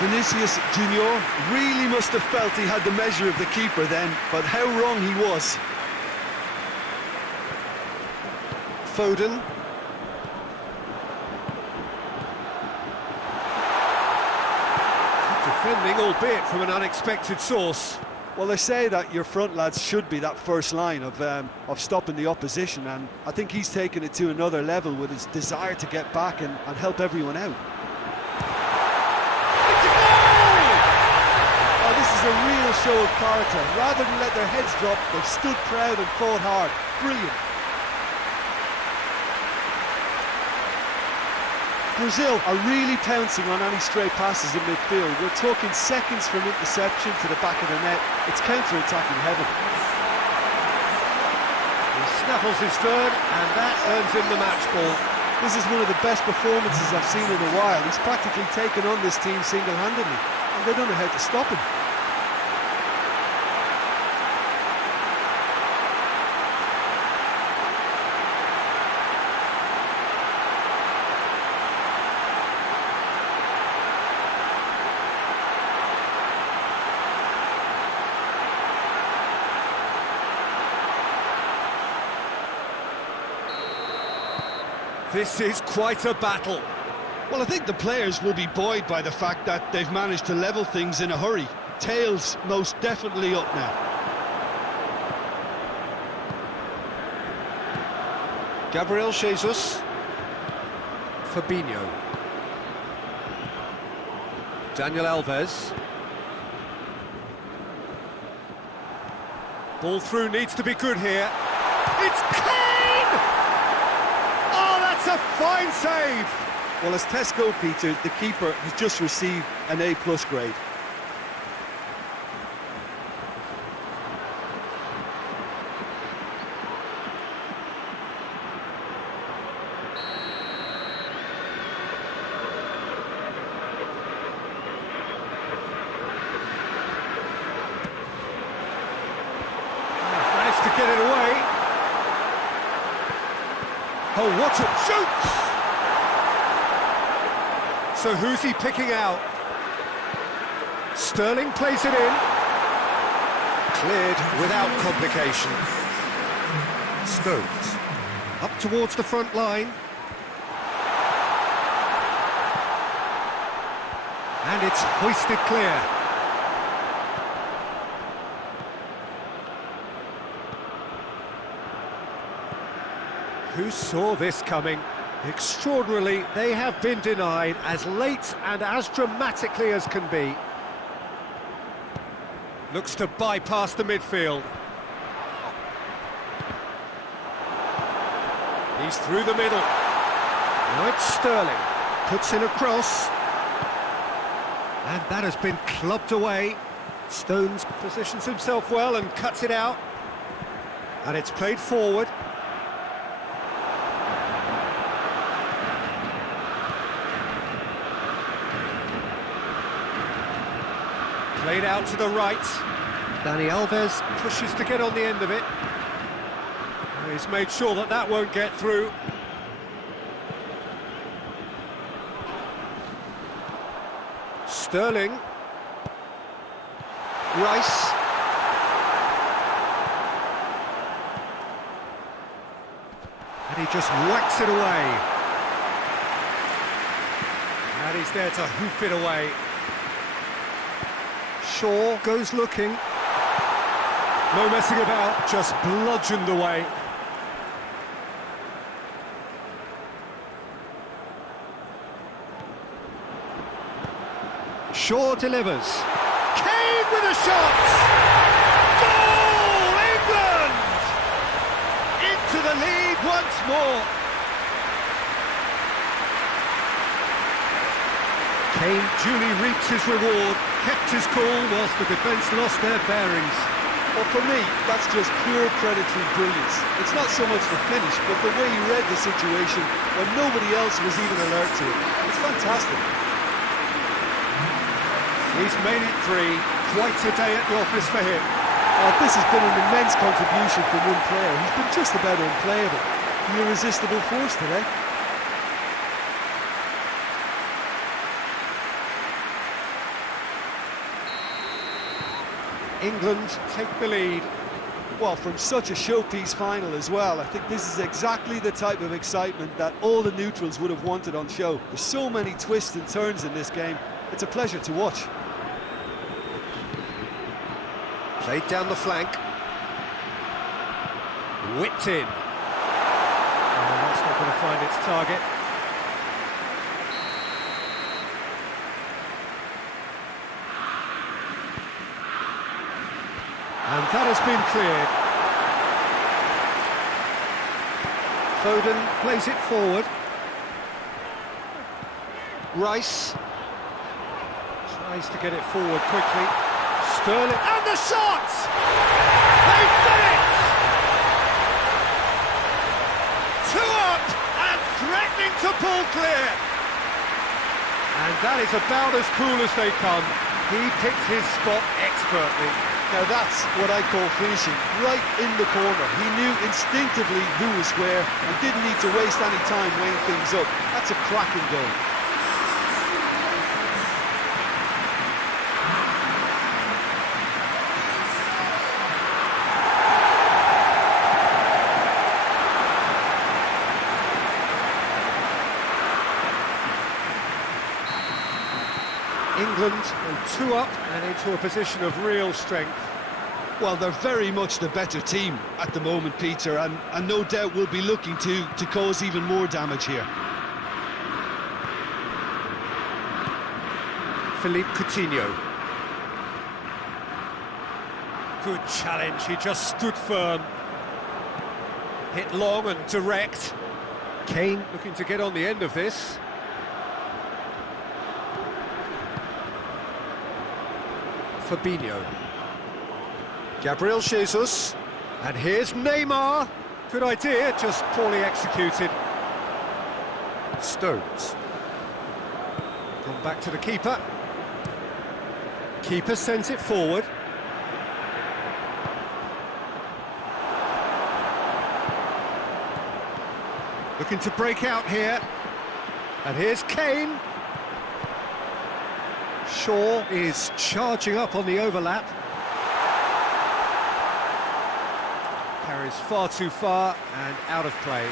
Vinicius Junior really must have felt he had the measure of the keeper then, but how wrong he was. Foden. Defending, albeit from an unexpected source. Well, they say that your front lads should be that first line of stopping the opposition, and I think he's taken it to another level with his desire to get back and help everyone out. It's a goal! Oh, this is a real show of character. Rather than let their heads drop, they've stood proud and fought hard. Brilliant. Brazil are really pouncing on any stray passes in midfield. We're talking seconds from interception to the back of the net. It's counter-attacking heaven. He snaffles his third, and that earns him the match ball. This is one of the best performances I've seen in a while. He's practically taken on this team single-handedly, and they don't know how to stop him. This is quite a battle. Well, I think the players will be buoyed by the fact that they've managed to level things in a hurry. Tails most definitely up now. Gabriel Jesus. Fabinho. Daniel Alves. Ball through needs to be good here. It's Kane! Oh, that's a fine save! Well, as Tesco, Peter, the keeper has just received an A+ grade. Managed to get it away. Oh, what a shoot! So who's he picking out? Sterling plays it in. Cleared without complication. Stones up towards the front line. And it's hoisted clear. Who saw this coming? Extraordinarily, they have been denied as late and as dramatically as can be. Looks to bypass the midfield. He's through the middle. Now it's Sterling. Puts in a cross. And that has been clubbed away. Stones positions himself well and cuts it out. And it's played forward. Played out to the right. Dani Alves pushes to get on the end of it. He's made sure that that won't get through. Sterling. Rice. And he just whacks it away. And he's there to hoof it away. Shaw goes looking. No messing about, just bludgeoned away. Shaw delivers. Kane with a shot! Goal! England! Into the lead once more. Kane duly reaps his reward, kept his cool whilst the defence lost their bearings. Well, for me, that's just pure predatory brilliance. It's not so much the finish, but the way he read the situation when nobody else was even alert to it. It's fantastic. He's made it three. Quite a day at the office for him. This has been an immense contribution from one player. He's been just about unplayable. The irresistible force today. England take the lead. Well, from such a showpiece final as well, I think this is exactly the type of excitement that all the neutrals would have wanted on show. There's so many twists and turns in this game. It's a pleasure to watch. Played down the flank. Whipped in. Oh, that's not going to find its target. And that has been cleared. Foden plays it forward. Rice tries to get it forward quickly. Sterling, and the shot! They've done it! 2 up and threatening to pull clear. And that is about as cool as they come. He picked his spot expertly. Now that's what I call finishing, right in the corner. He knew instinctively who was where and didn't need to waste any time weighing things up. That's a cracking goal. England go 2 up and into a position of real strength. Well, they're very much the better team at the moment, Peter, and no doubt will be looking to cause even more damage here. Philippe Coutinho. Good challenge, he just stood firm. Hit long and direct. Kane looking to get on the end of this. Fabinho. Gabriel Jesus. And here's Neymar. Good idea, just poorly executed. Stones. Gone back to the keeper. Keeper sends it forward. Looking to break out here. And here's Kane. Shaw is charging up on the overlap. Carries far too far and out of play.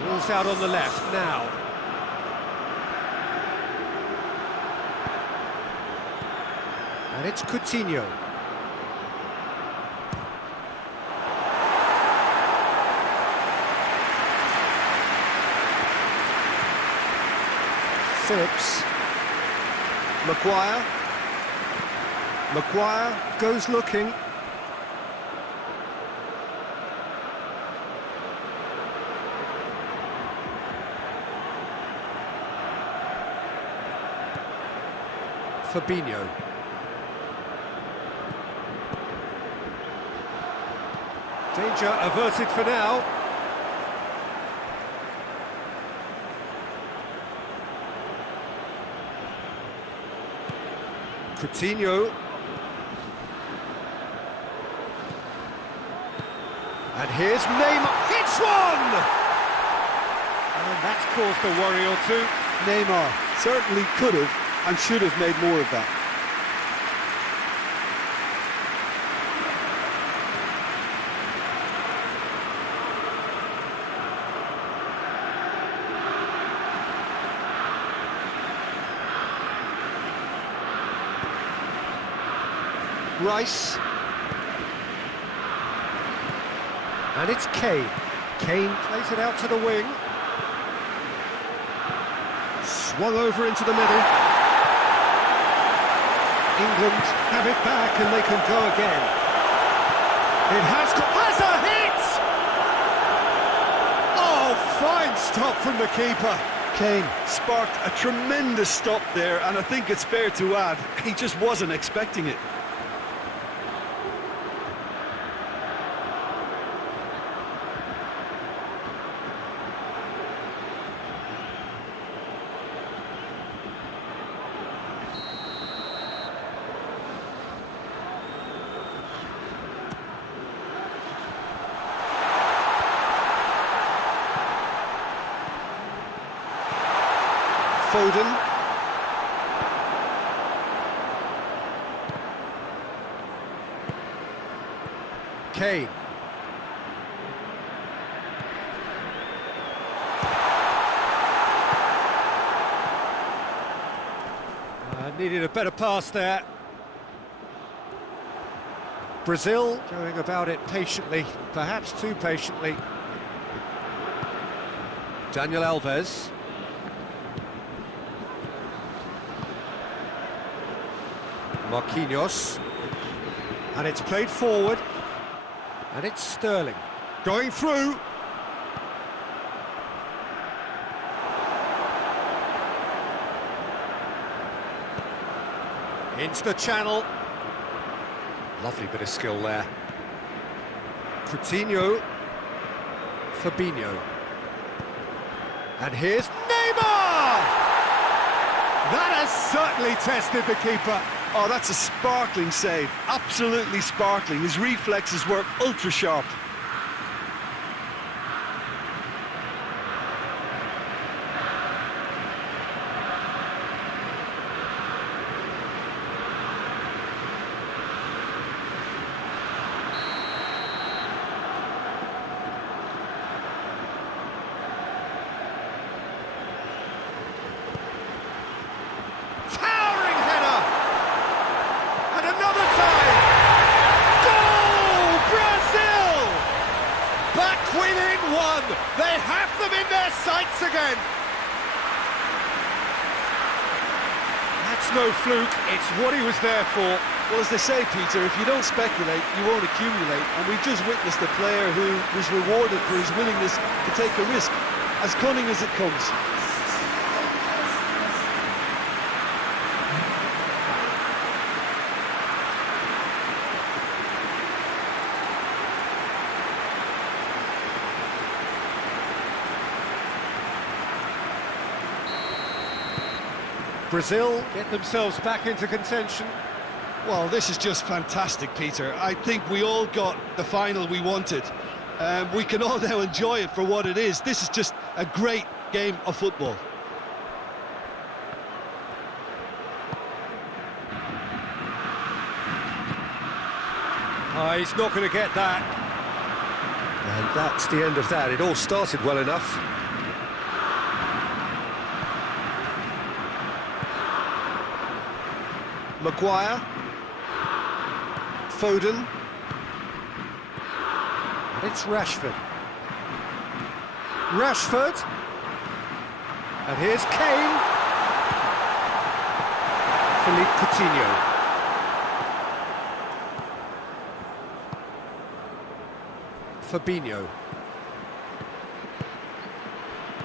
Ball's out on the left now. And it's Coutinho. Phillips. Maguire. Maguire goes looking. Fabinho. Danger averted for now. Coutinho. And here's Neymar. Hits one! And that's caused a worry or two. Neymar certainly could have and should have made more of that. Rice. And it's Kane. Kane plays it out to the wing. Swung over into the middle. England have it back and they can go again. It has a hit! Oh, fine stop from the keeper. Kane sparked a tremendous stop there, and I think it's fair to add, he just wasn't expecting it. Foden. Kane. Needed a better pass there. Brazil going about it patiently, perhaps too patiently. Daniel Alves. Marquinhos, and it's played forward, and it's Sterling going through. Into the channel. Lovely bit of skill there. Coutinho, Fabinho, and here's Neymar! That has certainly tested the keeper. Oh, that's a sparkling save, absolutely sparkling. His reflexes were ultra sharp. Within one, they have them in their sights again. That's no fluke, it's what he was there for. Well, as they say, Peter, if you don't speculate, you won't accumulate. And we've just witnessed a player who was rewarded for his willingness to take a risk, as cunning as it comes. Brazil get themselves back into contention. Well, this is just fantastic, Peter. I think we all got the final we wanted. We can all now enjoy it for what it is. This is just a great game of football. Oh, he's not going to get that. And that's the end of that. It all started well enough. Maguire, Foden, and it's Rashford. Rashford, and here's Kane. Philippe Coutinho. Fabinho.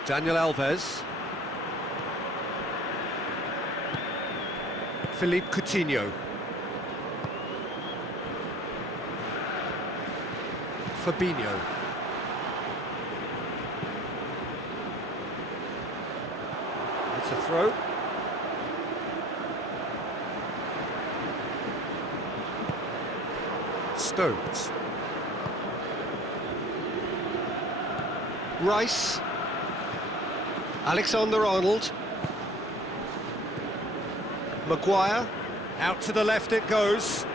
Daniel Alves. Philippe Coutinho. Fabinho. It's a throw. Stones. Rice. Alexander-Arnold. Maguire, out to the left it goes.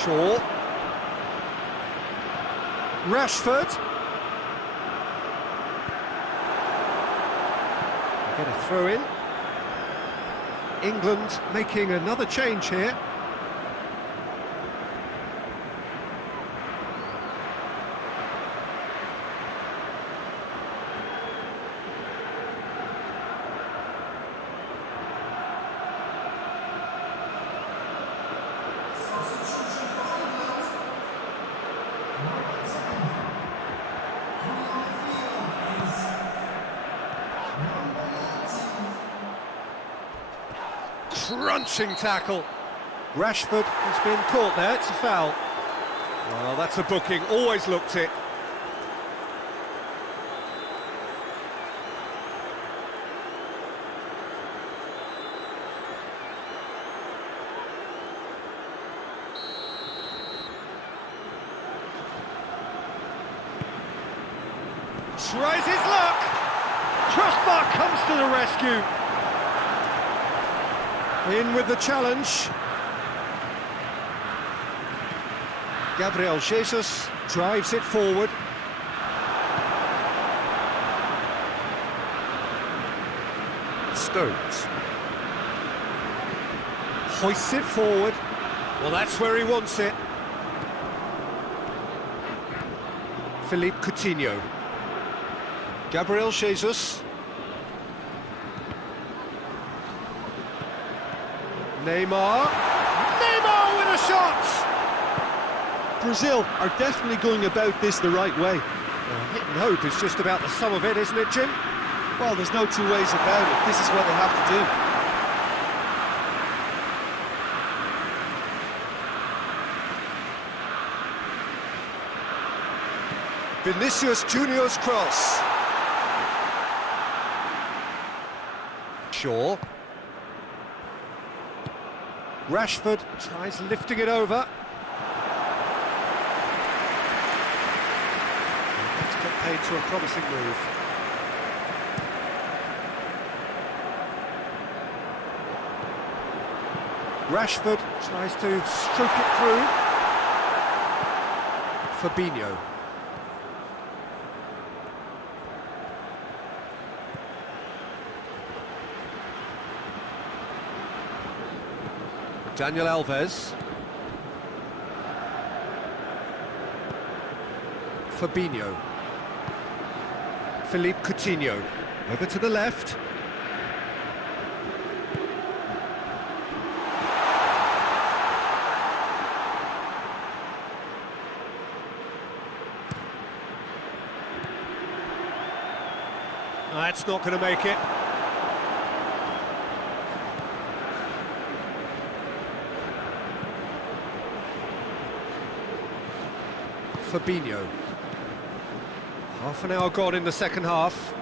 Shaw. Rashford. Get a throw in. England making another change here. Crunching tackle. Rashford has been caught there, it's a foul. Well, that's a booking, always looked it. Tries his luck. Crossbar comes to the rescue. In with the challenge. Gabriel Jesus drives it forward. Stones. Hoists it forward. Well, that's where he wants it. Philippe Coutinho. Gabriel Jesus. Neymar. Neymar with a shot! Brazil are definitely going about this the right way. Well, hit and hope is just about the sum of it, isn't it, Jim? Well, there's no two ways about it. This is what they have to do. Vinicius Junior's cross. Shaw. Rashford tries lifting it over. Let's get paid to a promising move. Rashford tries to stroke it through. Fabinho. Daniel Alves. Fabinho. Philippe Coutinho. Over to the left. That's not going to make it. Fabinho. Half an hour gone in the second half.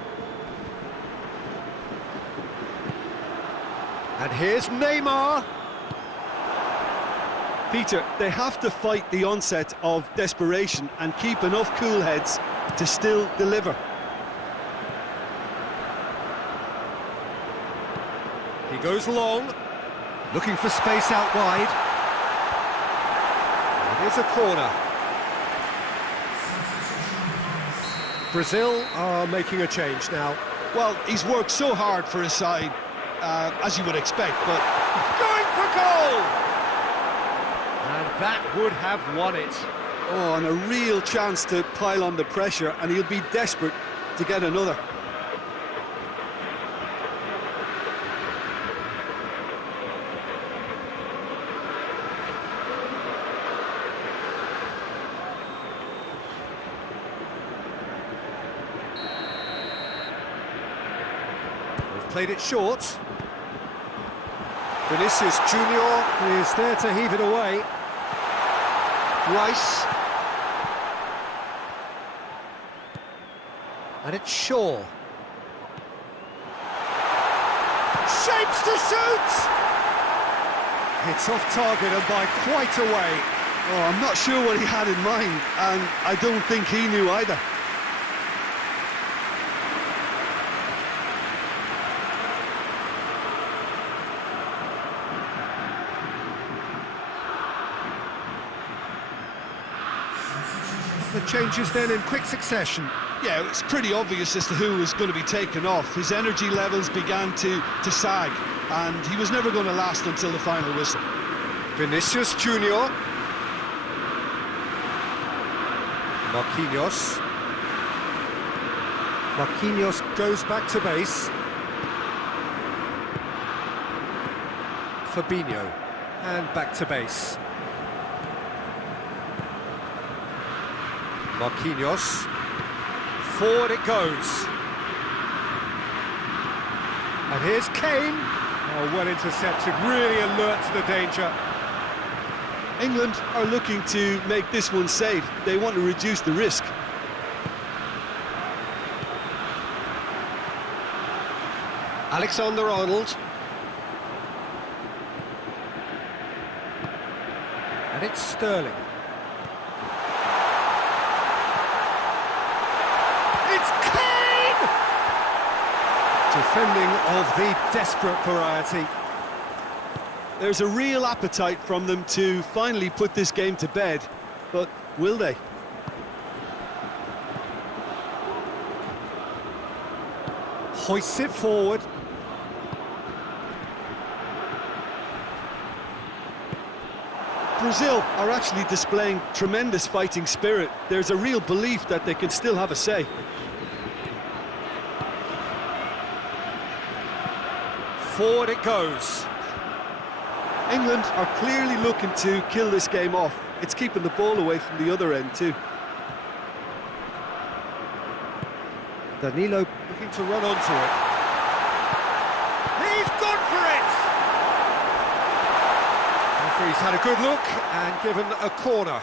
And here's Neymar. Peter, they have to fight the onset of desperation and keep enough cool heads to still deliver. He goes long, looking for space out wide. It is a corner. Brazil are making a change now. Well, he's worked so hard for his side, as you would expect, but... Going for goal! And that would have won it. Oh, and a real chance to pile on the pressure, and he'll be desperate to get another. Played it short. Vinicius Junior is there to heave it away. Rice. And it's Shaw. Shapes to shoot! It's off target and by quite a way. Oh, I'm not sure what he had in mind, and I don't think he knew either. The changes then in quick succession. Yeah, it's pretty obvious as to who was going to be taken off. His energy levels began to sag, and he was never going to last until the final whistle. Vinicius Junior. Marquinhos. Marquinhos goes back to base. Fabinho. And back to base. Marquinhos. Forward it goes. And here's Kane. Oh, well intercepted, really alert to the danger. England are looking to make this one safe. They want to reduce the risk. Alexander-Arnold. And it's Sterling. It's Kane! Defending of the desperate variety. There's a real appetite from them to finally put this game to bed, but will they? Hoists it forward. Brazil are actually displaying tremendous fighting spirit. There's a real belief that they can still have a say. Forward it goes. England are clearly looking to kill this game off. It's keeping the ball away from the other end too. Danilo looking to run onto it. He's gone for it! Referee's had a good look and given a corner.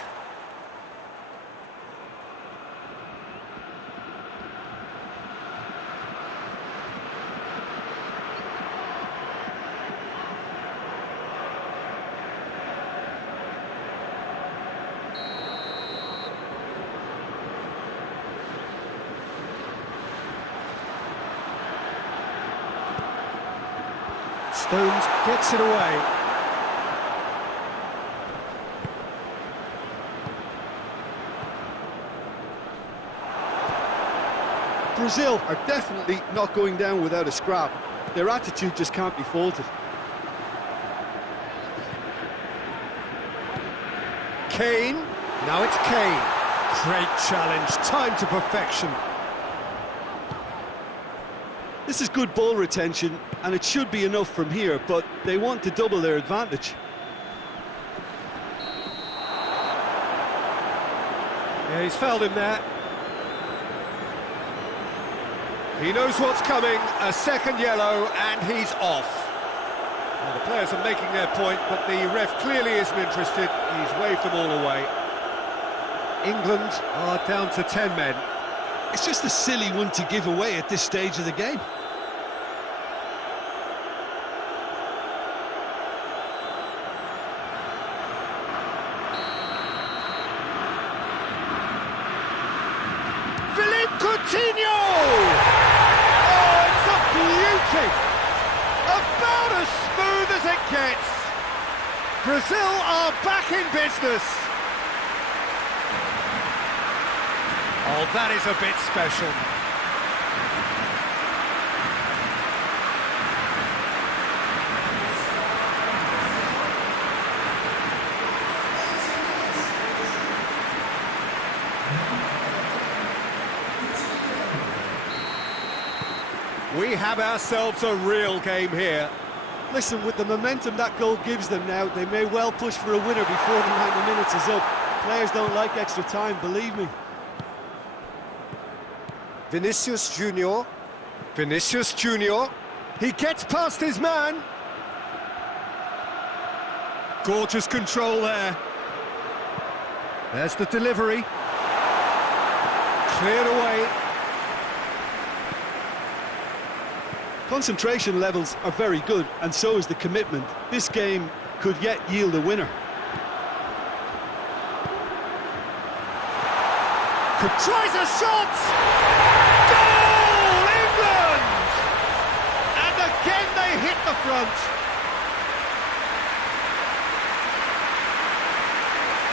Stones gets it away. Brazil are definitely not going down without a scrap. Their attitude just can't be faulted. Kane. Now it's Kane. Great challenge, time to perfection. This is good ball retention, and it should be enough from here, but they want to double their advantage. Yeah, he's fouled him there. He knows what's coming, a second yellow, and he's off. Well, the players are making their point, but the ref clearly isn't interested. He's waved them all away. England are down to 10 men. It's just a silly one to give away at this stage of the game. Coutinho! Oh, it's a beauty! About as smooth as it gets. Brazil are back in business. Oh, that is a bit special. We have ourselves a real game here. Listen, with the momentum that goal gives them now, they may well push for a winner before the 90 minutes is up. Players don't like extra time, believe me. Vinicius Junior. Vinicius Junior. He gets past his man. Gorgeous control there. There's the delivery. Cleared away. Concentration levels are very good, and so is the commitment. This game could yet yield a winner. Tries a shot! Goal! England! And again they hit the front.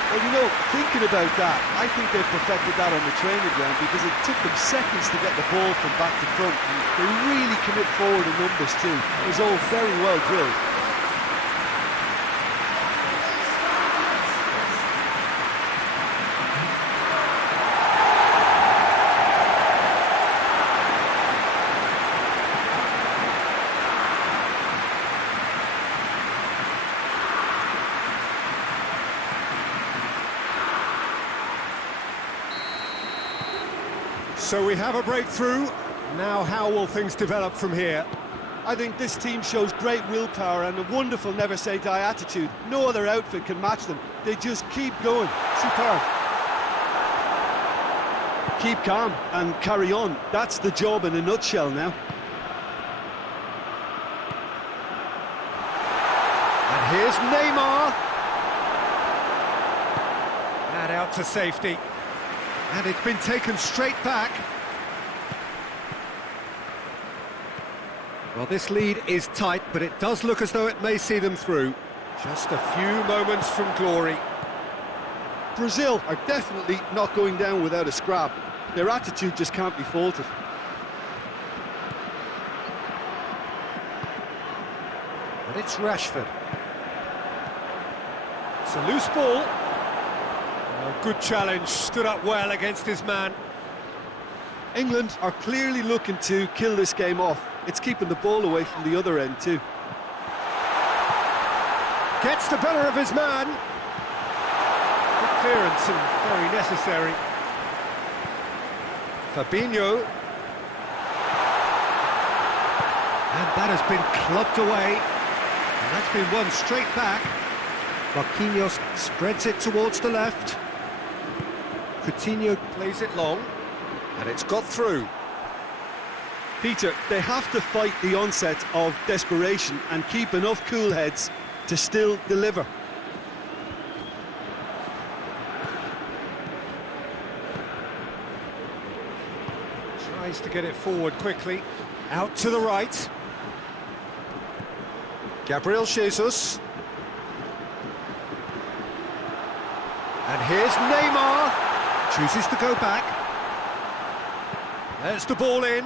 Well, you know, thinking about that, I think they perfected that on the training ground because it took them seconds to get the ball from back to front, and they really commit forward in numbers too. It was all very well drilled. So we have a breakthrough. Now how will things develop from here? I think this team shows great willpower and a wonderful never-say-die attitude. No other outfit can match them. They just keep going. Superb. Keep calm and carry on. That's the job in a nutshell now. And here's Neymar. And out to safety. And it's been taken straight back. Well, this lead is tight, but it does look as though it may see them through. Just a few moments from glory. Brazil are definitely not going down without a scrap. Their attitude just can't be faulted. And it's Rashford. It's a loose ball. Oh, good challenge, stood up well against his man. England are clearly looking to kill this game off. It's keeping the ball away from the other end too. Gets the better of his man. Good clearance and very necessary. Fabinho. And that has been clubbed away. And that's been won straight back. Marquinhos spreads it towards the left. Coutinho plays it long. And it's got through. Peter, they have to fight the onset of desperation and keep enough cool heads to still deliver. Tries to get it forward quickly. Out to the right. Gabriel Jesus. And here's Neymar. Chooses to go back. There's the ball in.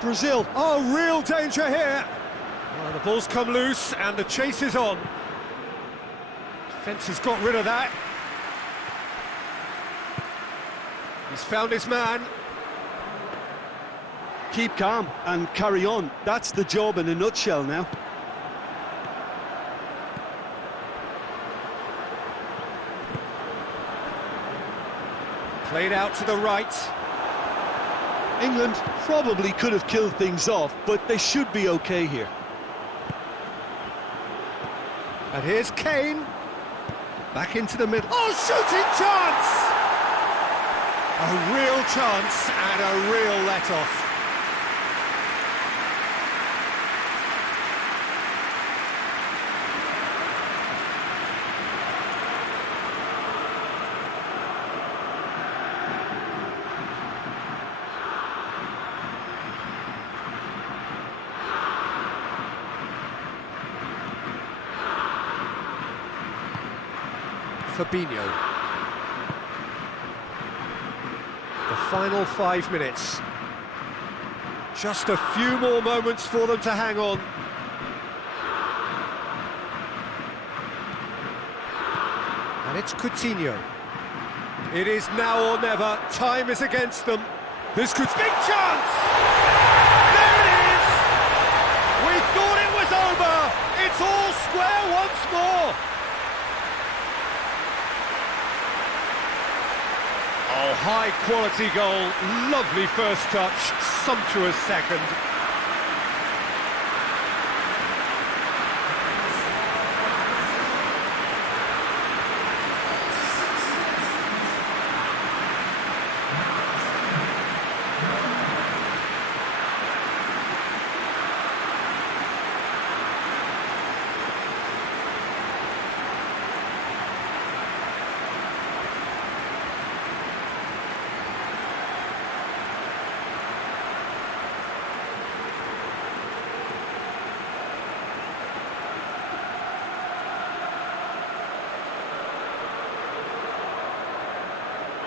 Brazil. Oh, real danger here. Well, the ball's come loose and the chase is on. Defence has got rid of that. He's found his man. Keep calm and carry on. That's the job in a nutshell now. Played out to the right. England probably could have killed things off, but they should be okay here. And here's Kane. Back into the middle. Oh, shooting chance! A real chance and a real let-off. Fabinho. The final 5 minutes. Just a few more moments for them to hang on. And it's Coutinho. It is now or never. Time is against them. This could... Big chance! There it is! We thought it was over! It's all square once more! Oh, high-quality goal, lovely first touch, sumptuous second.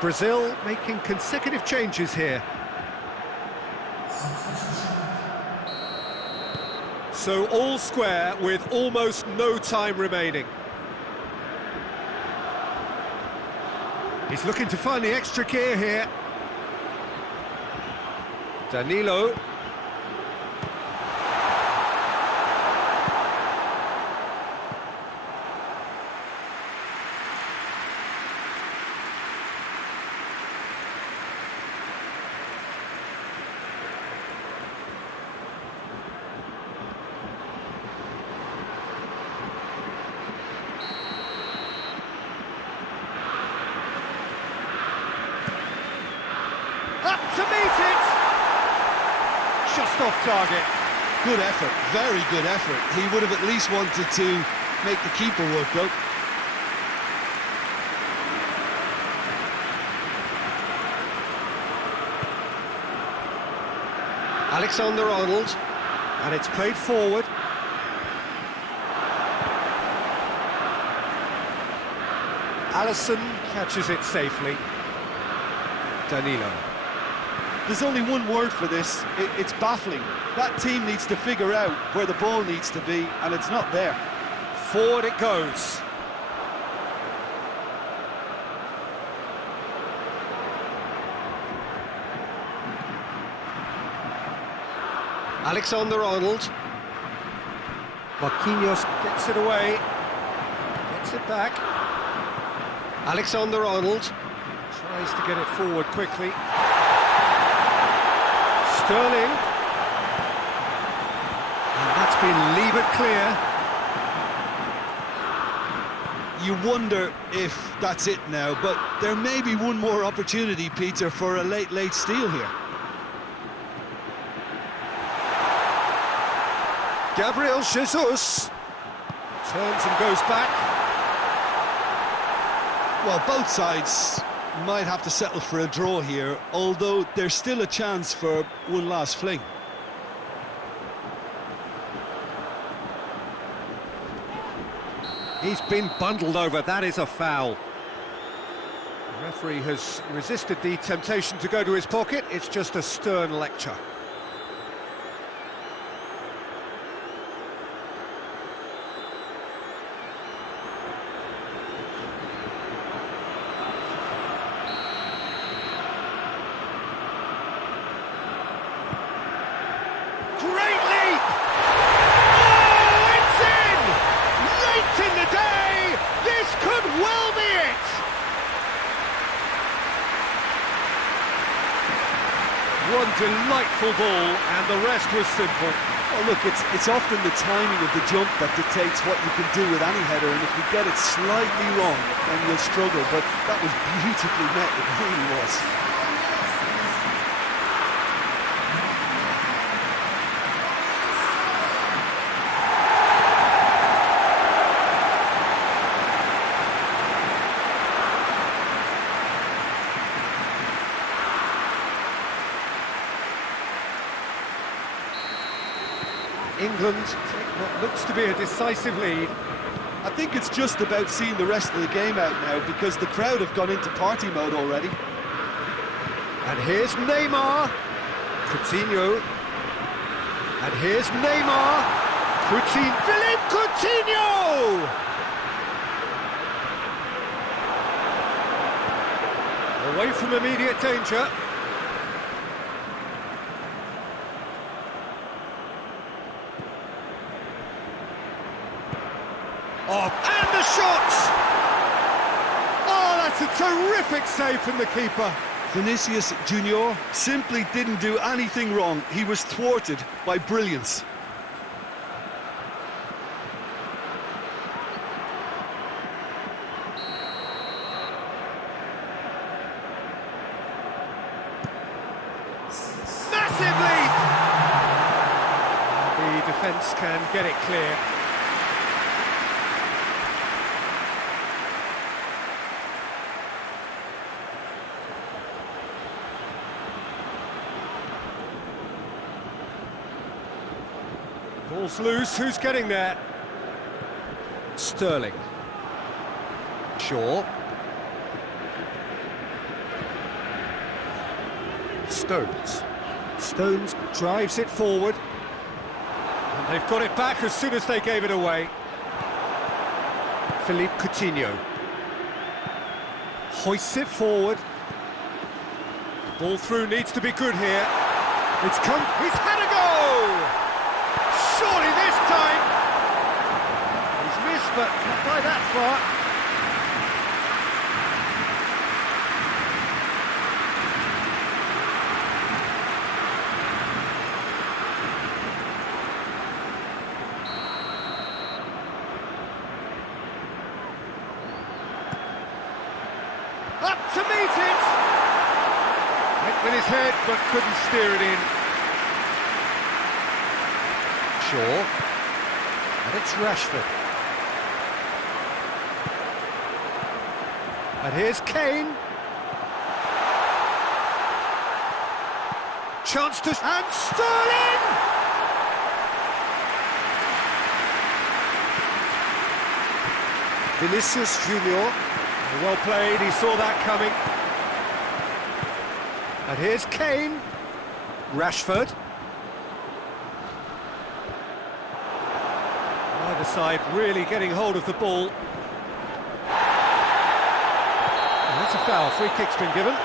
Brazil making consecutive changes here. So all square with almost no time remaining. He's looking to find the extra gear here. Danilo. off target. Good effort, very good effort. He would have at least wanted to make the keeper work, though. Alexander-Arnold, and it's played forward. Alisson catches it safely. Danilo. There's only one word for this, it's baffling. That team needs to figure out where the ball needs to be, and it's not there. Forward it goes. Alexander-Arnold. Marquinhos gets it away. Gets it back. Alexander-Arnold tries to get it forward quickly. Sterling. And that's been levered clear. You wonder if that's it now, but there may be one more opportunity, Peter, for a late steal here. Gabriel Jesus turns and goes back. Well, both sides might have to settle for a draw here, although there's still a chance for one last fling. He's been bundled over, that is a foul. The referee has resisted the temptation to go to his pocket, it's just a stern lecture. Great leap! Oh, it's in! Late in the day! This could well be it! One delightful ball, and the rest was simple. Well, look, it's often the timing of the jump that dictates what you can do with any header, and if you get it slightly wrong, then you'll struggle, but that was beautifully met, it really was. England take what looks to be a decisive lead. I think it's just about seeing the rest of the game out now, because the crowd have gone into party mode already. And here's Neymar. Coutinho. And here's Neymar. Philippe Coutinho! Away from immediate danger. Oh, and the shot! Oh, that's a terrific save from the keeper. Vinicius Junior simply didn't do anything wrong. He was thwarted by brilliance. Massive leap! The defence can get it clear. Ball's loose, who's getting there? Sterling. Shaw. Stones. Stones drives it forward. And they've got it back as soon as they gave it away. Philippe Coutinho. Hoists it forward. Ball through needs to be good here. It's come, he's had a go! Surely this time! He's missed, but not by that far. Up to meet it! Went with his head, but couldn't steer it in. Shaw. And it's Rashford. And here's Kane. Chance to... And Sterling! Vinicius Junior. Well played, he saw that coming. And here's Kane. Rashford. Either side really getting hold of the ball. And that's a foul, free kick's been given. And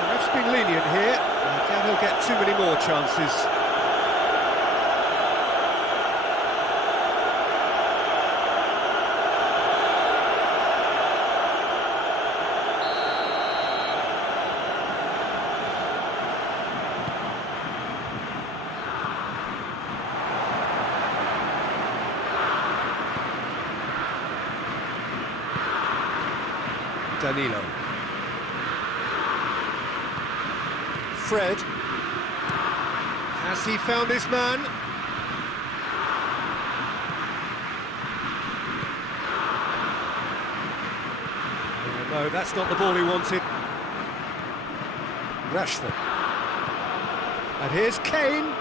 the ref's been lenient here. I doubt he'll get too many more chances. Danilo. Fred. Has he found his man? Oh, no, that's not the ball he wanted. Rashford. And here's Kane.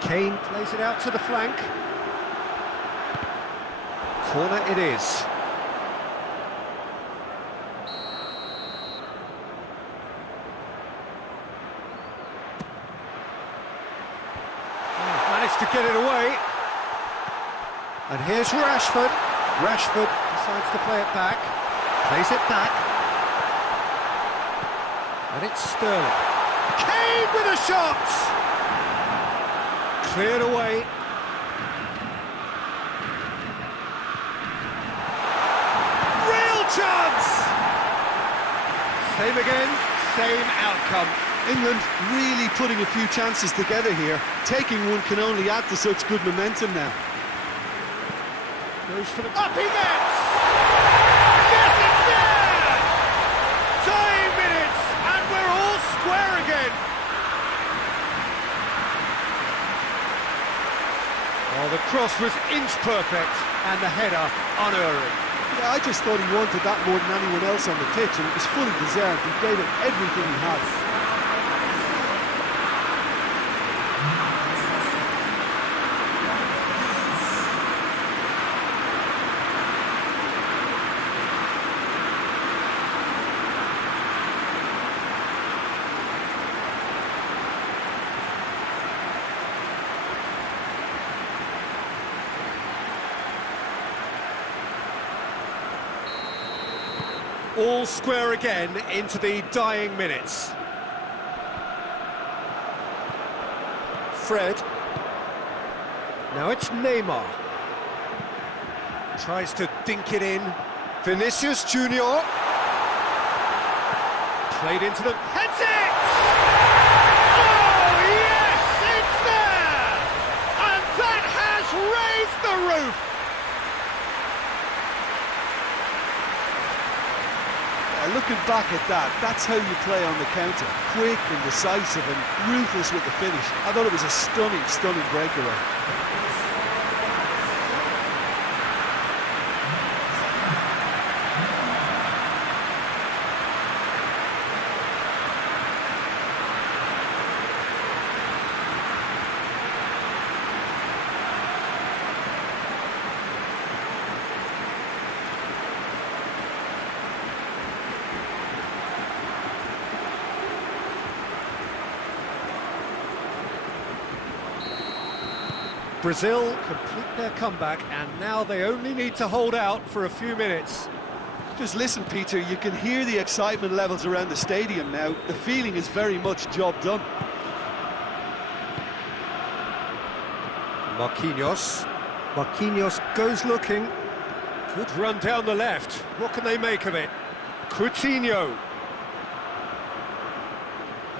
Kane plays it out to the flank. Corner it is. To get it away. And here's Rashford. Rashford decides to play it back. Plays it back. And it's Sterling. Kane with a shot! Cleared away. Real chance! Same again, same outcome. England really putting a few chances together here. Taking one can only add to such good momentum now. Goes for the... Up he gets! Yes, it's there! Tying minutes, and we're all square again. Oh, the cross was inch perfect, and the header unerring. Yeah, I just thought he wanted that more than anyone else on the pitch, and it was fully deserved. He gave it everything he had. All square again into the dying minutes. Fred. Now it's Neymar. Tries to dink it in. Vinicius Junior. Played into them. Heads it! Oh, yes! It's there! And that has raised the roof! Looking back at that, that's how you play on the counter. Quick and decisive and ruthless with the finish. I thought it was a stunning, stunning breakaway. Brazil complete their comeback, and now they only need to hold out for a few minutes. Just listen, Peter, you can hear the excitement levels around the stadium now. The feeling is very much job done. Marquinhos. Marquinhos goes looking. Good run down the left. What can they make of it? Coutinho.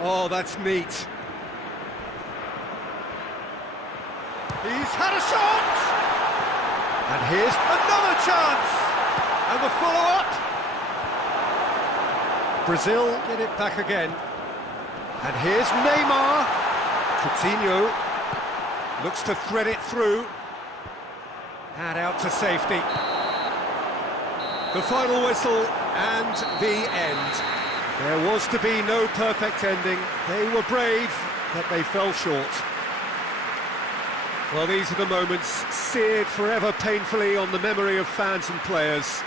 Oh, that's neat. He's had a shot! And here's another chance! And the follow-up! Brazil get it back again. And here's Neymar. Coutinho. Looks to thread it through. And out to safety. The final whistle and the end. There was to be no perfect ending. They were brave, but they fell short. Well, these are the moments seared forever painfully on the memory of fans and players.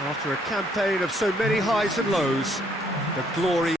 After a campaign of so many highs and lows, the glory